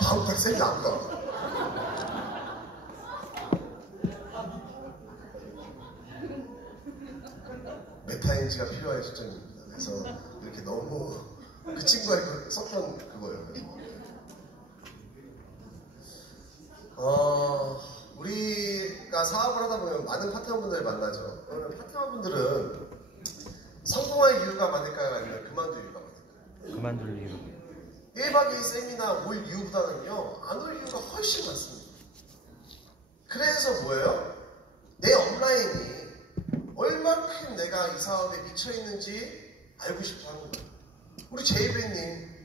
다음 달 쌤이 안 가. 메타인지가 필요한 시점입니다. 그래서 이렇게 너무 그 친구가 썼던 그거예요. 우리가 사업을 하다 보면 많은 파트너분들을 만나죠. 그러면 파트너분들은 성공할 이유가 많을까요? 아니면 그만둘 이유가 많을까요? 그만둘 이유. 1박 2일 세미나 올 이유보다는요, 안 올 이유가 훨씬 많습니다. 그래서 뭐예요? 내 업라인이 얼만큼 내가 이 사업에 미쳐있는지 알고 싶어 하는 거예요. 우리 제이베님,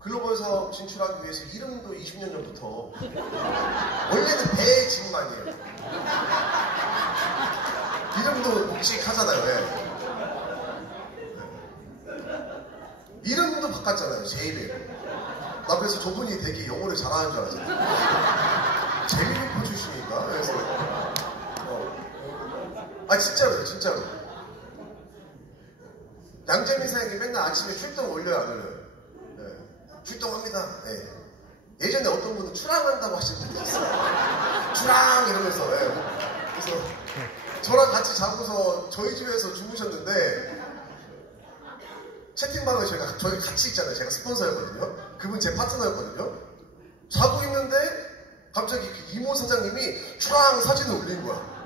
글로벌 사업 진출하기 위해서 이름도 20년 전부터 원래는 배진만이에요. 이름도 묵직하잖아요. 네. 이름도 바꿨잖아요. 제이베. 나 그래서 저분이 되게 영어를 잘하는 줄 알았잖아요. 재미있는 출신인가? 그래서 진짜로 진짜로 양재민 사장님 맨날 아침에 출동 올려요 안 올려요? 네. 출동합니다. 네. 예전에 어떤 분은 출항한다고 하시는 분도 있어요. 출항 이러면서. 네. 그래서 저랑 같이 자고서 저희 집에서 주무셨는데 채팅방을 저희 같이 있잖아요. 제가 스폰서였거든요. 그분 제 파트너였거든요. 자고 있는데 갑자기 그 이모 사장님이 출항 사진을 올린 거야.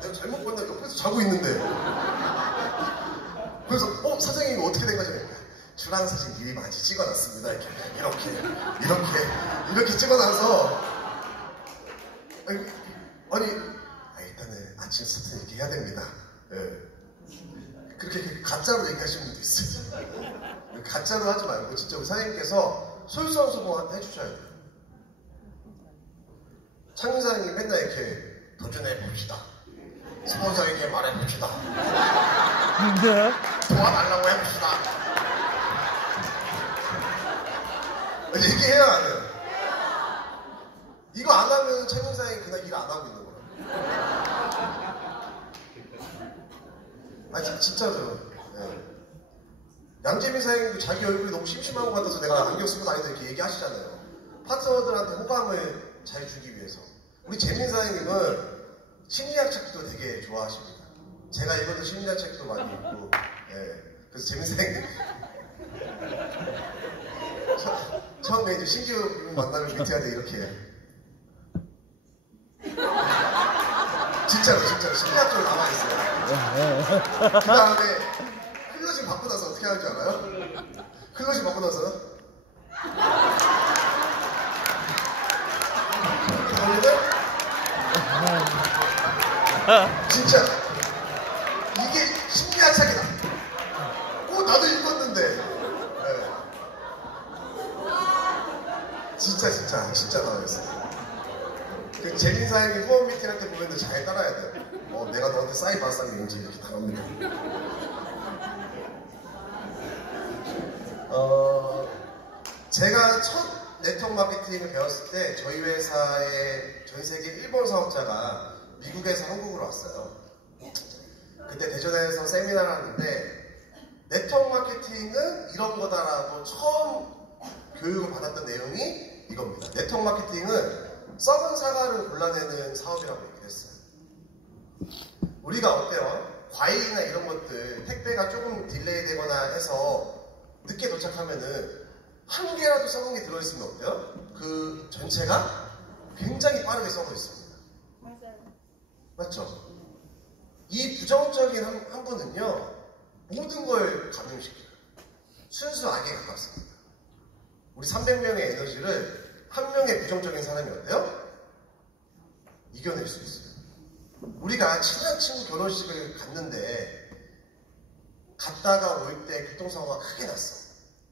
내가 잘못 봤나? 옆에서 자고 있는데. 그래서 사장님이 어떻게 된 거지? 출항 사진 미리 많이 찍어놨습니다. 이렇게 찍어놔서 일단은 아침 스타트 이렇게 해야 됩니다. 네. 그렇게 가짜로 얘기하시는 분도 있어요. 가짜로 하지 말고 진짜 우리 사장님께서 솔선수범 해주셔야 돼요. 창민 사장님 맨날 이렇게 도전해 봅시다. 스폰서에게 말해봅시다. 도와달라고 해봅시다. 얘기해야 안 해요. 이거 안 하면 창민 사장님 그날 일 안 하고 있는 거예요. 진짜로. 네. 양재민 사장님도 자기 얼굴이 너무 심심한 것 같아서 내가 안경 쓰고 다니다 이렇게 얘기하시잖아요. 파트너들한테 호감을 잘 주기 위해서. 우리 재민 사장님은 심리학 책도 되게 좋아하십니다. 제가 읽어도 심리학 책도 많이 읽고, 네. 그래서 재민 사장님 처음에 이제 신규 만나면 밑에한테 이렇게 진짜로 심리학적으로 남아있어요. 그 다음에 클로징 받고 나서 어떻게 하는지 알아요? 클로징 받고 나서 진짜 이게 심리학 책이다. 나도 읽었는데. 네. 진짜 나와있어요. 그 재민 사장님 후원 미팅 할 때 보면 잘 따라야 돼요. 내가 너한테 싸이 바싹 왠지 이렇게 나갑니다. 제가 첫 네트워크 마케팅을 배웠을 때 저희 회사의 전 세계 일본 사업자가 미국에서 한국으로 왔어요. 그때 대전에서 세미나를 하는데 네트워크 마케팅은 이런 거다라고 처음 교육을 받았던 내용이 이겁니다. 네트워크 마케팅은 썩은 사과를 골라내는 사업이라고 얘기를 했어요. 우리가 어때요? 과일이나 이런 것들 택배가 조금 딜레이 되거나 해서 늦게 도착하면은 한 개라도 썩은 게 들어있으면 어때요? 그 전체가 굉장히 빠르게 썩어 있습니다. 맞아요. 맞죠? 이 부정적인 한 분은요, 모든 걸 감염시켜요. 순수 악에 가깝습니다. 우리 300명의 에너지를 한 명의 부정적인 사람이 어때요? 이겨낼 수 있어요. 우리가 친한 친구 결혼식을 갔는데 갔다가 올 때 교통사고가 크게 났어.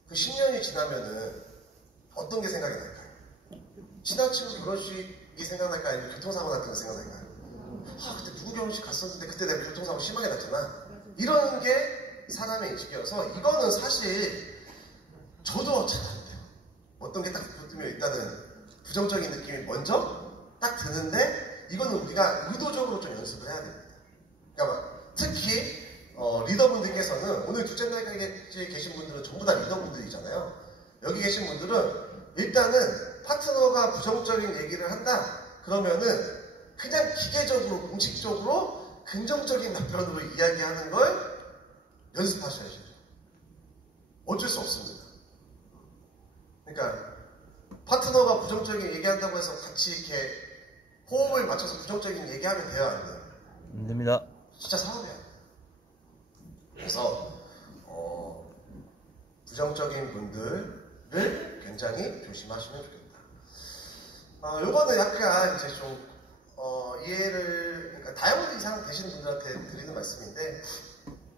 그 10년이 지나면은 어떤 게 생각이 날까요? 친한 친구 결혼식이 생각날까요? 아니면 교통사고 났던 게 생각날까요? 아, 그때 누구 결혼식 갔었는데 그때 내가 교통사고 심하게 났잖아. 이런 게 사람의 인식이어서 이거는 사실 저도 잘 안 돼요. 어떤 게 딱 붙으면 일단은 부정적인 느낌이 먼저 딱 드는데 이거는 우리가 의도적으로 좀 연습을 해야 됩니다. 그러니까 특히 리더분들께서는 오늘 둘째 날에 계신 분들은 전부 다 리더분들이잖아요. 여기 계신 분들은 일단은 파트너가 부정적인 얘기를 한다 그러면은 그냥 기계적으로 공식적으로 긍정적인 답변으로 이야기하는 걸 연습하셔야죠. 어쩔 수 없습니다. 그러니까 파트너가 부정적인 얘기한다고 해서 같이 이렇게 호흡을 맞춰서 부정적인 얘기하면 돼요, 안 돼요? 안 됩니다. 진짜 사업해야 돼요. 그래서 부정적인 분들을 굉장히 조심하시면 좋겠다. 요거는 약간 이제 좀 이해를 그러니까 다이아몬드 이상 되시는 분들한테 드리는 말씀인데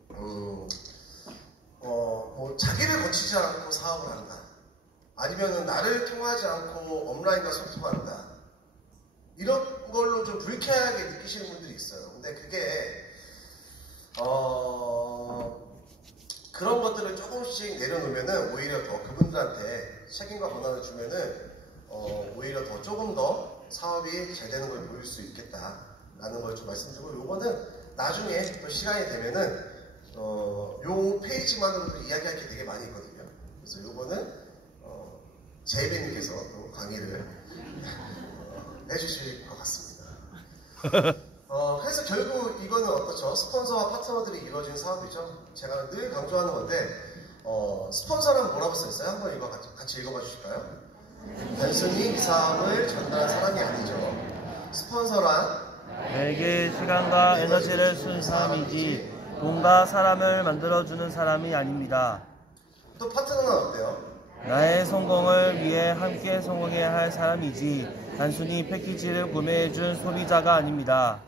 뭐 자기를 거치지 않고 사업을 한다. 아니면은 나를 통하지 않고 업라인과 소통한다. 이런 걸로 좀 불쾌하게 느끼시는 분들이 있어요. 근데 그게 그런 것들을 조금씩 내려놓으면은 오히려 더 그분들한테 책임과 권한을 주면은 오히려 더 조금 더 사업이 잘 되는 걸 보일 수 있겠다라는 걸 좀 말씀드리고 요거는 나중에 또 시간이 되면은 요 페이지만으로도 이야기할 게 되게 많이 있거든요. 그래서 요거는 제이베님께서 또 강의를 해주실 것 같습니다. 그래서 결국 이거는 어떻죠? 스폰서와 파트너들이 이루어진 사업이죠. 제가 늘 강조하는 건데 스폰서란 뭐라고 써있어요? 한번 이거 같이 읽어봐 주실까요? 단순히 이 사업을 전달한 사람이 아니죠. 스폰서란 내게 시간과 에너지를 쓴 사람이지 돈과 사람을 만들어주는 사람이 아닙니다. 또 파트너는 어때요? 나의 성공을 위해 함께 성공해야 할 사람이지 단순히 패키지를 구매해준 소비자가 아닙니다.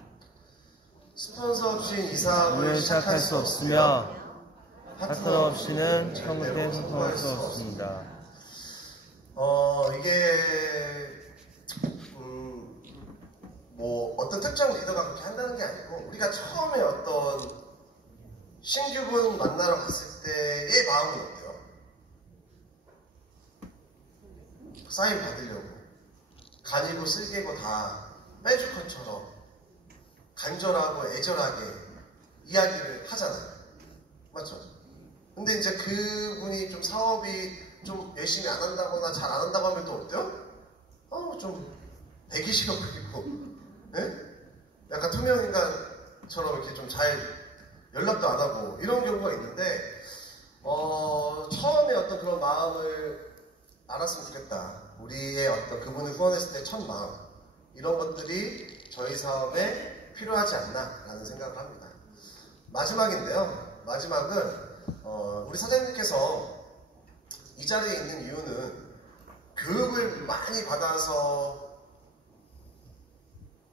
스폰서 없이 이 사업을 시작할 수 없으며 파트너 없이는 절대 성공할 수 없습니다. 이게 뭐 어떤 특정 리더가 그렇게 한다는 게 아니고 우리가 처음에 어떤 신규분 만나러 갔을 때의 마음은 어때요? 사인 받으려고 간이고 쓸개고 다 빼줄 것처럼 간절하고 애절하게 이야기를 하잖아요. 맞죠? 근데 이제 그분이 좀 사업이 좀 열심히 안 한다거나 잘 안 한다고 하면 또 어때요? 좀 대기 시간 걸리고, 예? 약간 투명인간처럼 이렇게 좀 잘 연락도 안 하고 이런 경우가 있는데, 처음에 어떤 그런 마음을 알았으면 좋겠다. 우리의 어떤 그분을 후원했을 때 첫 마음, 이런 것들이 저희 사업에 필요하지 않나라는 생각을 합니다. 마지막인데요. 마지막은 우리 사장님께서 이 자리에 있는 이유는 교육을 많이 받아서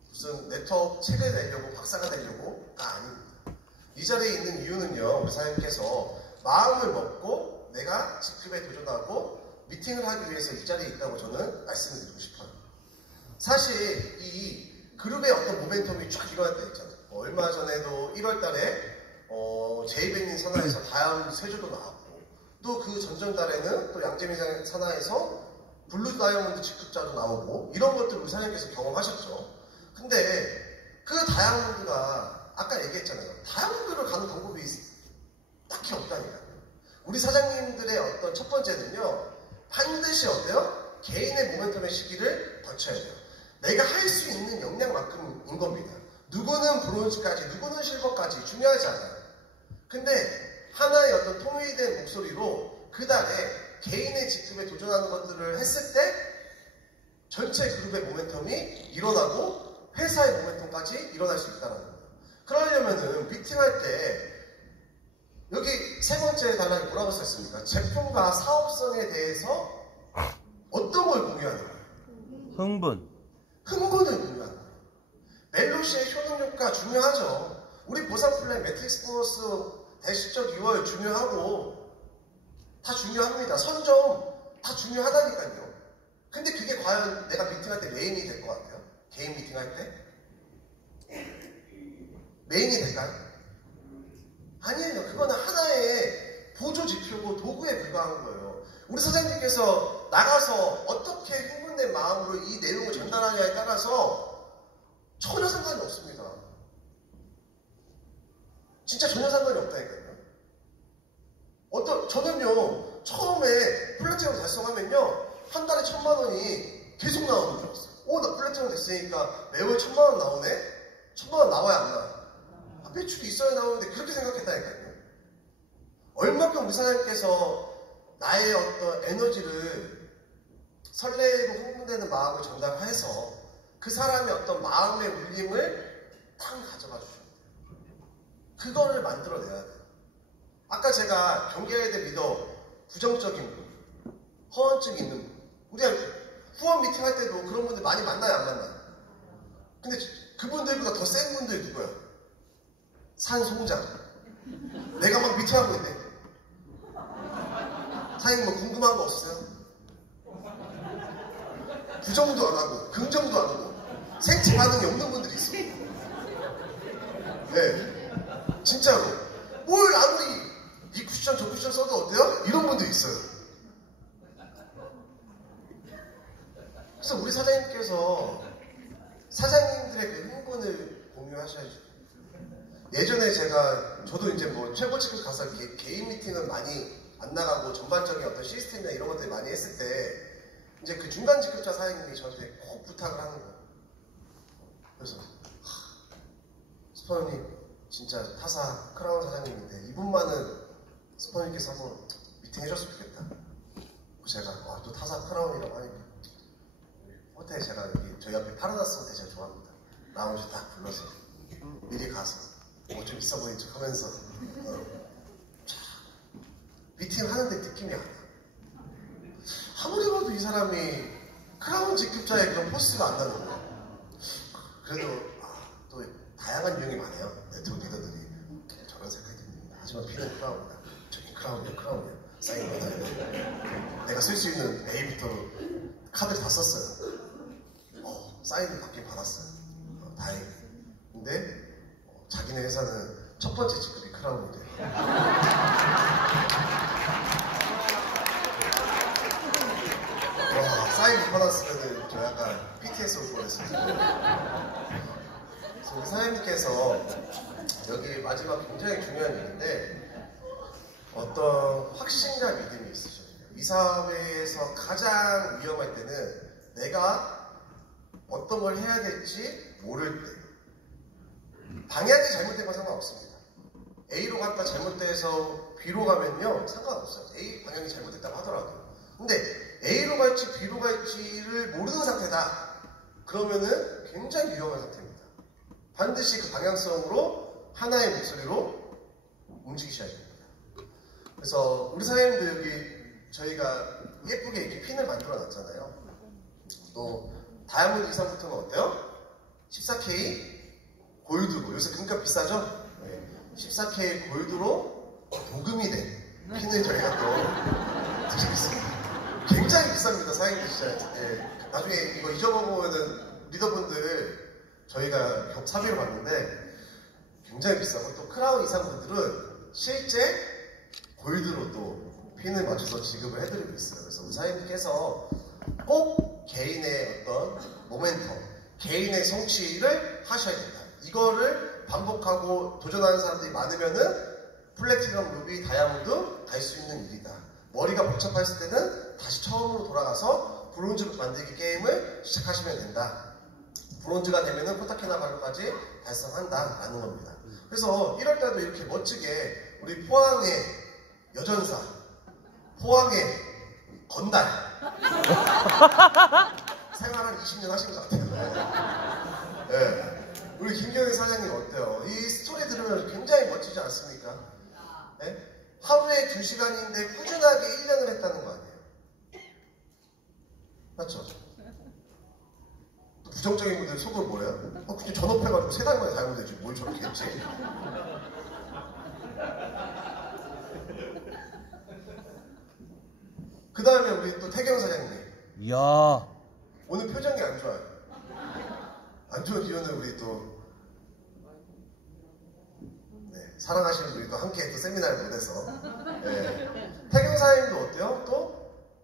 무슨 네트워크 책을 내려고 박사가 되려고가 아닙니다. 이 자리에 있는 이유는요. 우리 사장님께서 마음을 먹고 내가 직급에 도전하고 미팅을 하기 위해서 이 자리에 있다고 저는 말씀을 드리고 싶어요. 사실 이 그룹의 어떤 모멘텀이 쫙 일어날 때 있잖아요. 얼마 전에도 1월 달에 제이베닝 산하에서 다이아몬드 세조도 나왔고 또 그 전전달에는 또 양재미장 산하에서 블루 다이아몬드 직급자도 나오고 이런 것들 우리 사장님께서 경험하셨죠. 근데 그 다이아몬드가 아까 얘기했잖아요. 다이아몬드를 가는 방법이 딱히 없다니까요. 우리 사장님들의 어떤 첫 번째는요. 반드시 어때요? 개인의 모멘텀의 시기를 거쳐야 돼요. 내가 할 수 있는 역량만큼인 겁니다. 누구는 브론즈까지, 누구는 실버까지 중요하지 않아요. 근데 하나의 어떤 통일된 목소리로 그 달에 개인의 직급에 도전하는 것들을 했을 때 전체 그룹의 모멘텀이 일어나고 회사의 모멘텀까지 일어날 수 있다는 거예요. 그러려면은 미팅할 때 여기 세 번째 단락이 뭐라고 썼습니까? 제품과 사업성에 대해서 어떤 걸 공유하는 거예요? 흥분. 흥분을 공유하는 거예요. 멜로시의 효능 효과 중요하죠. 우리 보상 플랜, 매트릭스 보너스, 대시적 2월 중요하고 다 중요합니다. 선점 다 중요하다니까요. 근데 그게 과연 내가 미팅할 때 메인이 될 것 같아요? 개인 미팅할 때? 메인이 될까요? 아니에요. 그거는 하나의 보조 지표고 도구에 불과한 거예요. 우리 사장님께서 나가서 어떻게 흥분된 마음으로 이 내용을 전달하냐에 따라서 전혀 상관이 없습니다. 진짜 전혀 상관이 없다니까요. 저는요, 처음에 플래티넘 달성하면요, 한 달에 1,000만 원이 계속 나오는 줄 알았어요. 나 플래티넘 됐으니까 매월 1,000만 원 나오네? 1,000만 원 나와야 안 나? 매출이 있어야 나오는데 그렇게 생각했다니까요. 얼마큼 우리 사장님께서 나의 어떤 에너지를 설레고 흥분되는 마음을 전달해서 그 사람의 어떤 마음의 울림을 딱 가져가 주셔야 돼요. 그거를 만들어내야 돼요. 아까 제가 경계해야 될 리더, 부정적인 분, 허언증 있는 분, 우리가 후원 미팅 할 때도 그런 분들 많이 만나요, 안 만나요? 근데 그분들보다 더 센 분들 누구야? 산송장. 내가 막 미팅하고 있네. 사장님 뭐 궁금한 거 없어요? 부정도 안 하고 긍정도 안 하고 생체 반응이 없는 분들이 있어. 네, 진짜로. 뭘 아무리 이 쿠션 저 쿠션 써도 어때요? 이런 분들이 있어요. 그래서 우리 사장님께서 사장님들의 그 흥분을 공유하셔야죠. 예전에 저도 이제 뭐 최고치급 가서 개인 미팅은 많이 안 나가고 전반적인 어떤 시스템이나 이런 것들 많이 했을 때 이제 그 중간 직급자 사장님이 저한테 꼭 부탁을 하는 거예요. 그래서 스포님 진짜 타사 크라운 사장님인데 이분만은 스포님께서 한번 미팅 해줬으면 좋겠다. 제가 또 타사 크라운이라고 하니까 호텔 제가 여기 저희 앞에 파라다스 호텔 제가 좋아합니다. 라운지 딱 불러서 미리 가서 좀 있어 보이는 척 하면서 미팅 하는데 느낌이 안 나. 아무리 봐도 이 사람이 크라운 직급자의 그런 포스가 안 나는 거야. 그래도 또 다양한 유형이 많아요. 네트워크 리더들이 저런 생각이 듭니다. 하지만 피는 크라운이다. 저기 크라운이야. 사인 받아야 돼. 내가 쓸 수 있는 A부터 카드 다 썼어요. 사인을 받긴 받았어요. 다행히. 근데 자기네 회사는 첫 번째 직급이 크라운이래요. 사인 못 받았으면 저 약간 PTS 올 뻔했어요. 그래서 우리 사장님께서 여기 마지막 굉장히 중요한 얘기인데 어떤 확신과 믿음이 있으셔야 돼요. 이 사회에서 가장 위험할 때는 내가 어떤 걸 해야 될지 모를 때. 방향이 잘못된 건 상관없습니다. A로 갔다 잘못돼서 B로 가면요 상관없어요. A 방향이 잘못됐다고 하더라고요. 근데 A로 갈지 B로 갈지를 모르는 상태다. 그러면은 굉장히 위험한 상태입니다. 반드시 그 방향성으로 하나의 목소리로 움직이셔야 됩니다. 그래서 우리 사장님도 여기 저희가 예쁘게 이렇게 핀을 만들어 놨잖아요. 또 다이아몬드 이상부터는 어때요? 14K 골드로, 요새 금값 비싸죠? 네. 14K 골드로 도금이 된 핀을 저희가 또 드리겠습니다. 굉장히 비쌉니다, 사장님들 진짜. 네. 나중에 이거 잊어먹으면은 리더분들 저희가 사비로 봤는데 굉장히 비싸고 또 크라운 이상 분들은 실제 골드로 또 핀을 맞춰서 지급을 해드리고 있어요. 그래서 우리 사장님께서 꼭 개인의 어떤 모멘텀, 개인의 성취를 하셔야 된다. 이거를 반복하고 도전하는 사람들이 많으면은 플래티넘, 루비, 다이아몬드 갈 수 있는 일이다. 머리가 복잡했을 때는 다시 처음으로 돌아가서 브론즈 만들기 게임을 시작하시면 된다. 브론즈가 되면은 코타키나발루까지 달성한다라는 겁니다. 그래서 1월달도 이렇게 멋지게 우리 포항의 여전사, 포항의 건달 생활 한 20년 하신 것 같아요. 네. 우리 김경희 사장님 어때요? 이 스토리 들으면 굉장히 멋지지 않습니까? 네? 하루에 2시간인데 꾸준하게 1년을 했다는 거 아니에요? 맞죠? 또 부정적인 분들 속은 뭐예요? 그냥 전업해가지고 3달 만에 다 하면 되지. 뭘 저렇게 했지? 그 다음에 우리 또 태경 사장님. 이야. 오늘 표정이 안 좋아요. 안 좋은 이유는 우리 또 사랑하시는 분이 또 함께 또 세미나를 못해서 태경 사장님도 어때요? 또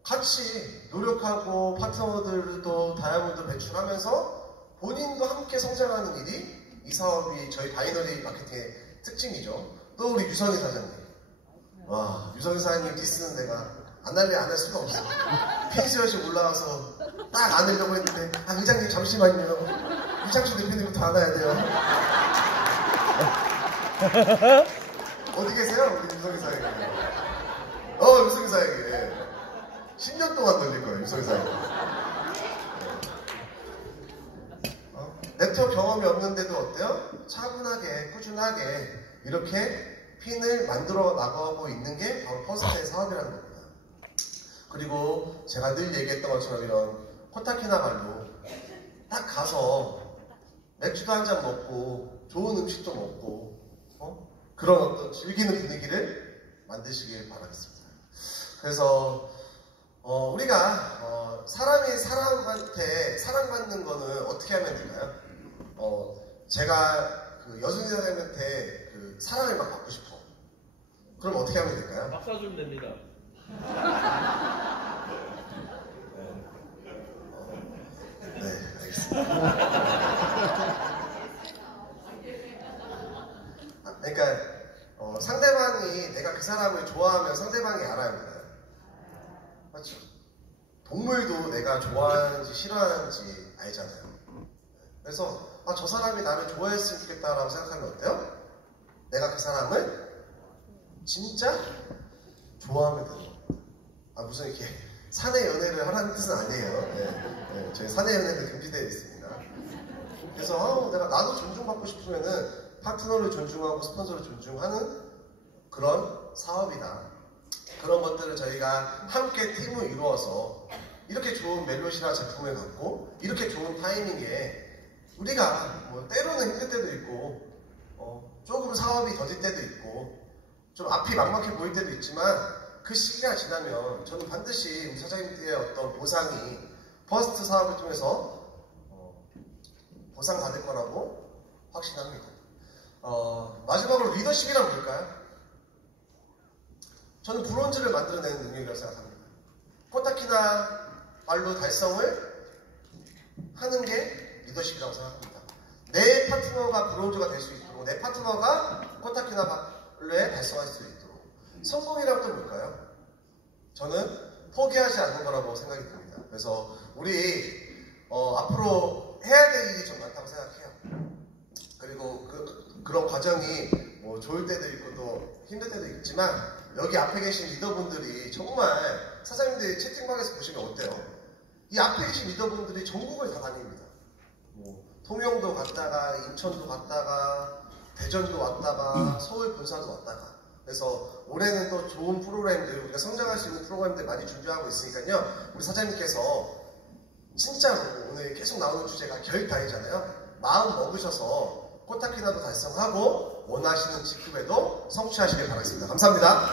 같이 노력하고 파트너들도 다이아몬드 배출하면서 본인도 함께 성장하는 일이 이 사업이 저희 바이너리 마케팅의 특징이죠. 또 우리 유성희 사장님. 와, 유성희 사장님 디스는 내가 안 할 수가 없어. 펜시엇이 올라와서 딱 안으려고 했는데 의장님 잠시만요. 유창준 대표님부터 안아야 돼요. 어디 계세요? 우리 유성희 사장님. 유성희 사장님. 10년 동안 돌릴 거예요, 유성희 사장님. 네트워크 경험이 없는데도 어때요? 차분하게, 꾸준하게 이렇게 핀을 만들어 나가고 있는 게 바로 퍼스트의 사업이라는 겁니다. 그리고 제가 늘 얘기했던 것처럼 이런 코타키나발루 딱 가서 맥주도 한 잔 먹고 좋은 음식도 먹고 그런 어떤 즐기는 분위기를 만드시길 바라겠습니다. 그래서 우리가 사람이 사람한테 사랑받는 거는 어떻게 하면 될까요? 제가 그 여순이 사장님한테 그 사랑을 막 받고 싶어. 그럼 어떻게 하면 될까요? 막 사주면 됩니다. 네, 알겠습니다. 그러니까 상대방이 내가 그 사람을 좋아하면 상대방이 알아야 되나요? 맞죠? 동물도 내가 좋아하는지 싫어하는지 알잖아요. 그래서 저 사람이 나를 좋아했으면 좋겠다라고 생각하면 어때요? 내가 그 사람을 진짜 좋아하면 되는 겁니다. 무슨 이렇게 사내 연애를 하라는 뜻은 아니에요. 저희 사내 연애는 금지되어 있습니다. 그래서 내가 나도 존중받고 싶으면은 파트너를 존중하고 스폰서를 존중하는 그런 사업이다. 그런 것들을 저희가 함께 팀을 이루어서 이렇게 좋은 멜롯이나 제품을 갖고 이렇게 좋은 타이밍에 우리가 뭐 때로는 힘들 때도 있고 조금 사업이 더딜 때도 있고 좀 앞이 막막해 보일 때도 있지만 그 시기가 지나면 저는 반드시 우리 사장님들의 어떤 보상이 퍼스트 사업을 통해서 보상받을 거라고 확신합니다. 마지막으로 리더십이란 뭘까요? 저는 브론즈를 만들어내는 능력이라고 생각합니다. 코타키나 발로 달성을 하는 게 리더십이라고 생각합니다. 내 파트너가 브론즈가 될 수 있도록 내 파트너가 코타키나 발로에 달성할 수 있도록 성공이란 또 뭘까요? 저는 포기하지 않는 거라고 생각이 듭니다. 그래서 우리 앞으로 해야 될 일이 좀 많다고 생각해요. 그리고 그런 과정이 뭐 좋을 때도 있고 또 힘들 때도 있지만 여기 앞에 계신 리더분들이 정말 사장님들이 채팅방에서 보시면 어때요? 이 앞에 계신 리더분들이 전국을 다 다닙니다. 뭐 통영도 갔다가 인천도 갔다가 대전도 왔다가 서울 본사도 왔다가 그래서 올해는 또 좋은 프로그램들 우리가 성장할 수 있는 프로그램들 많이 준비하고 있으니까요. 우리 사장님께서 진짜로 오늘 계속 나오는 주제가 결단이잖아요. 마음 먹으셔서 코타키나도 달성하고 원하시는 직급에도 성취하시길 바라겠습니다. 감사합니다.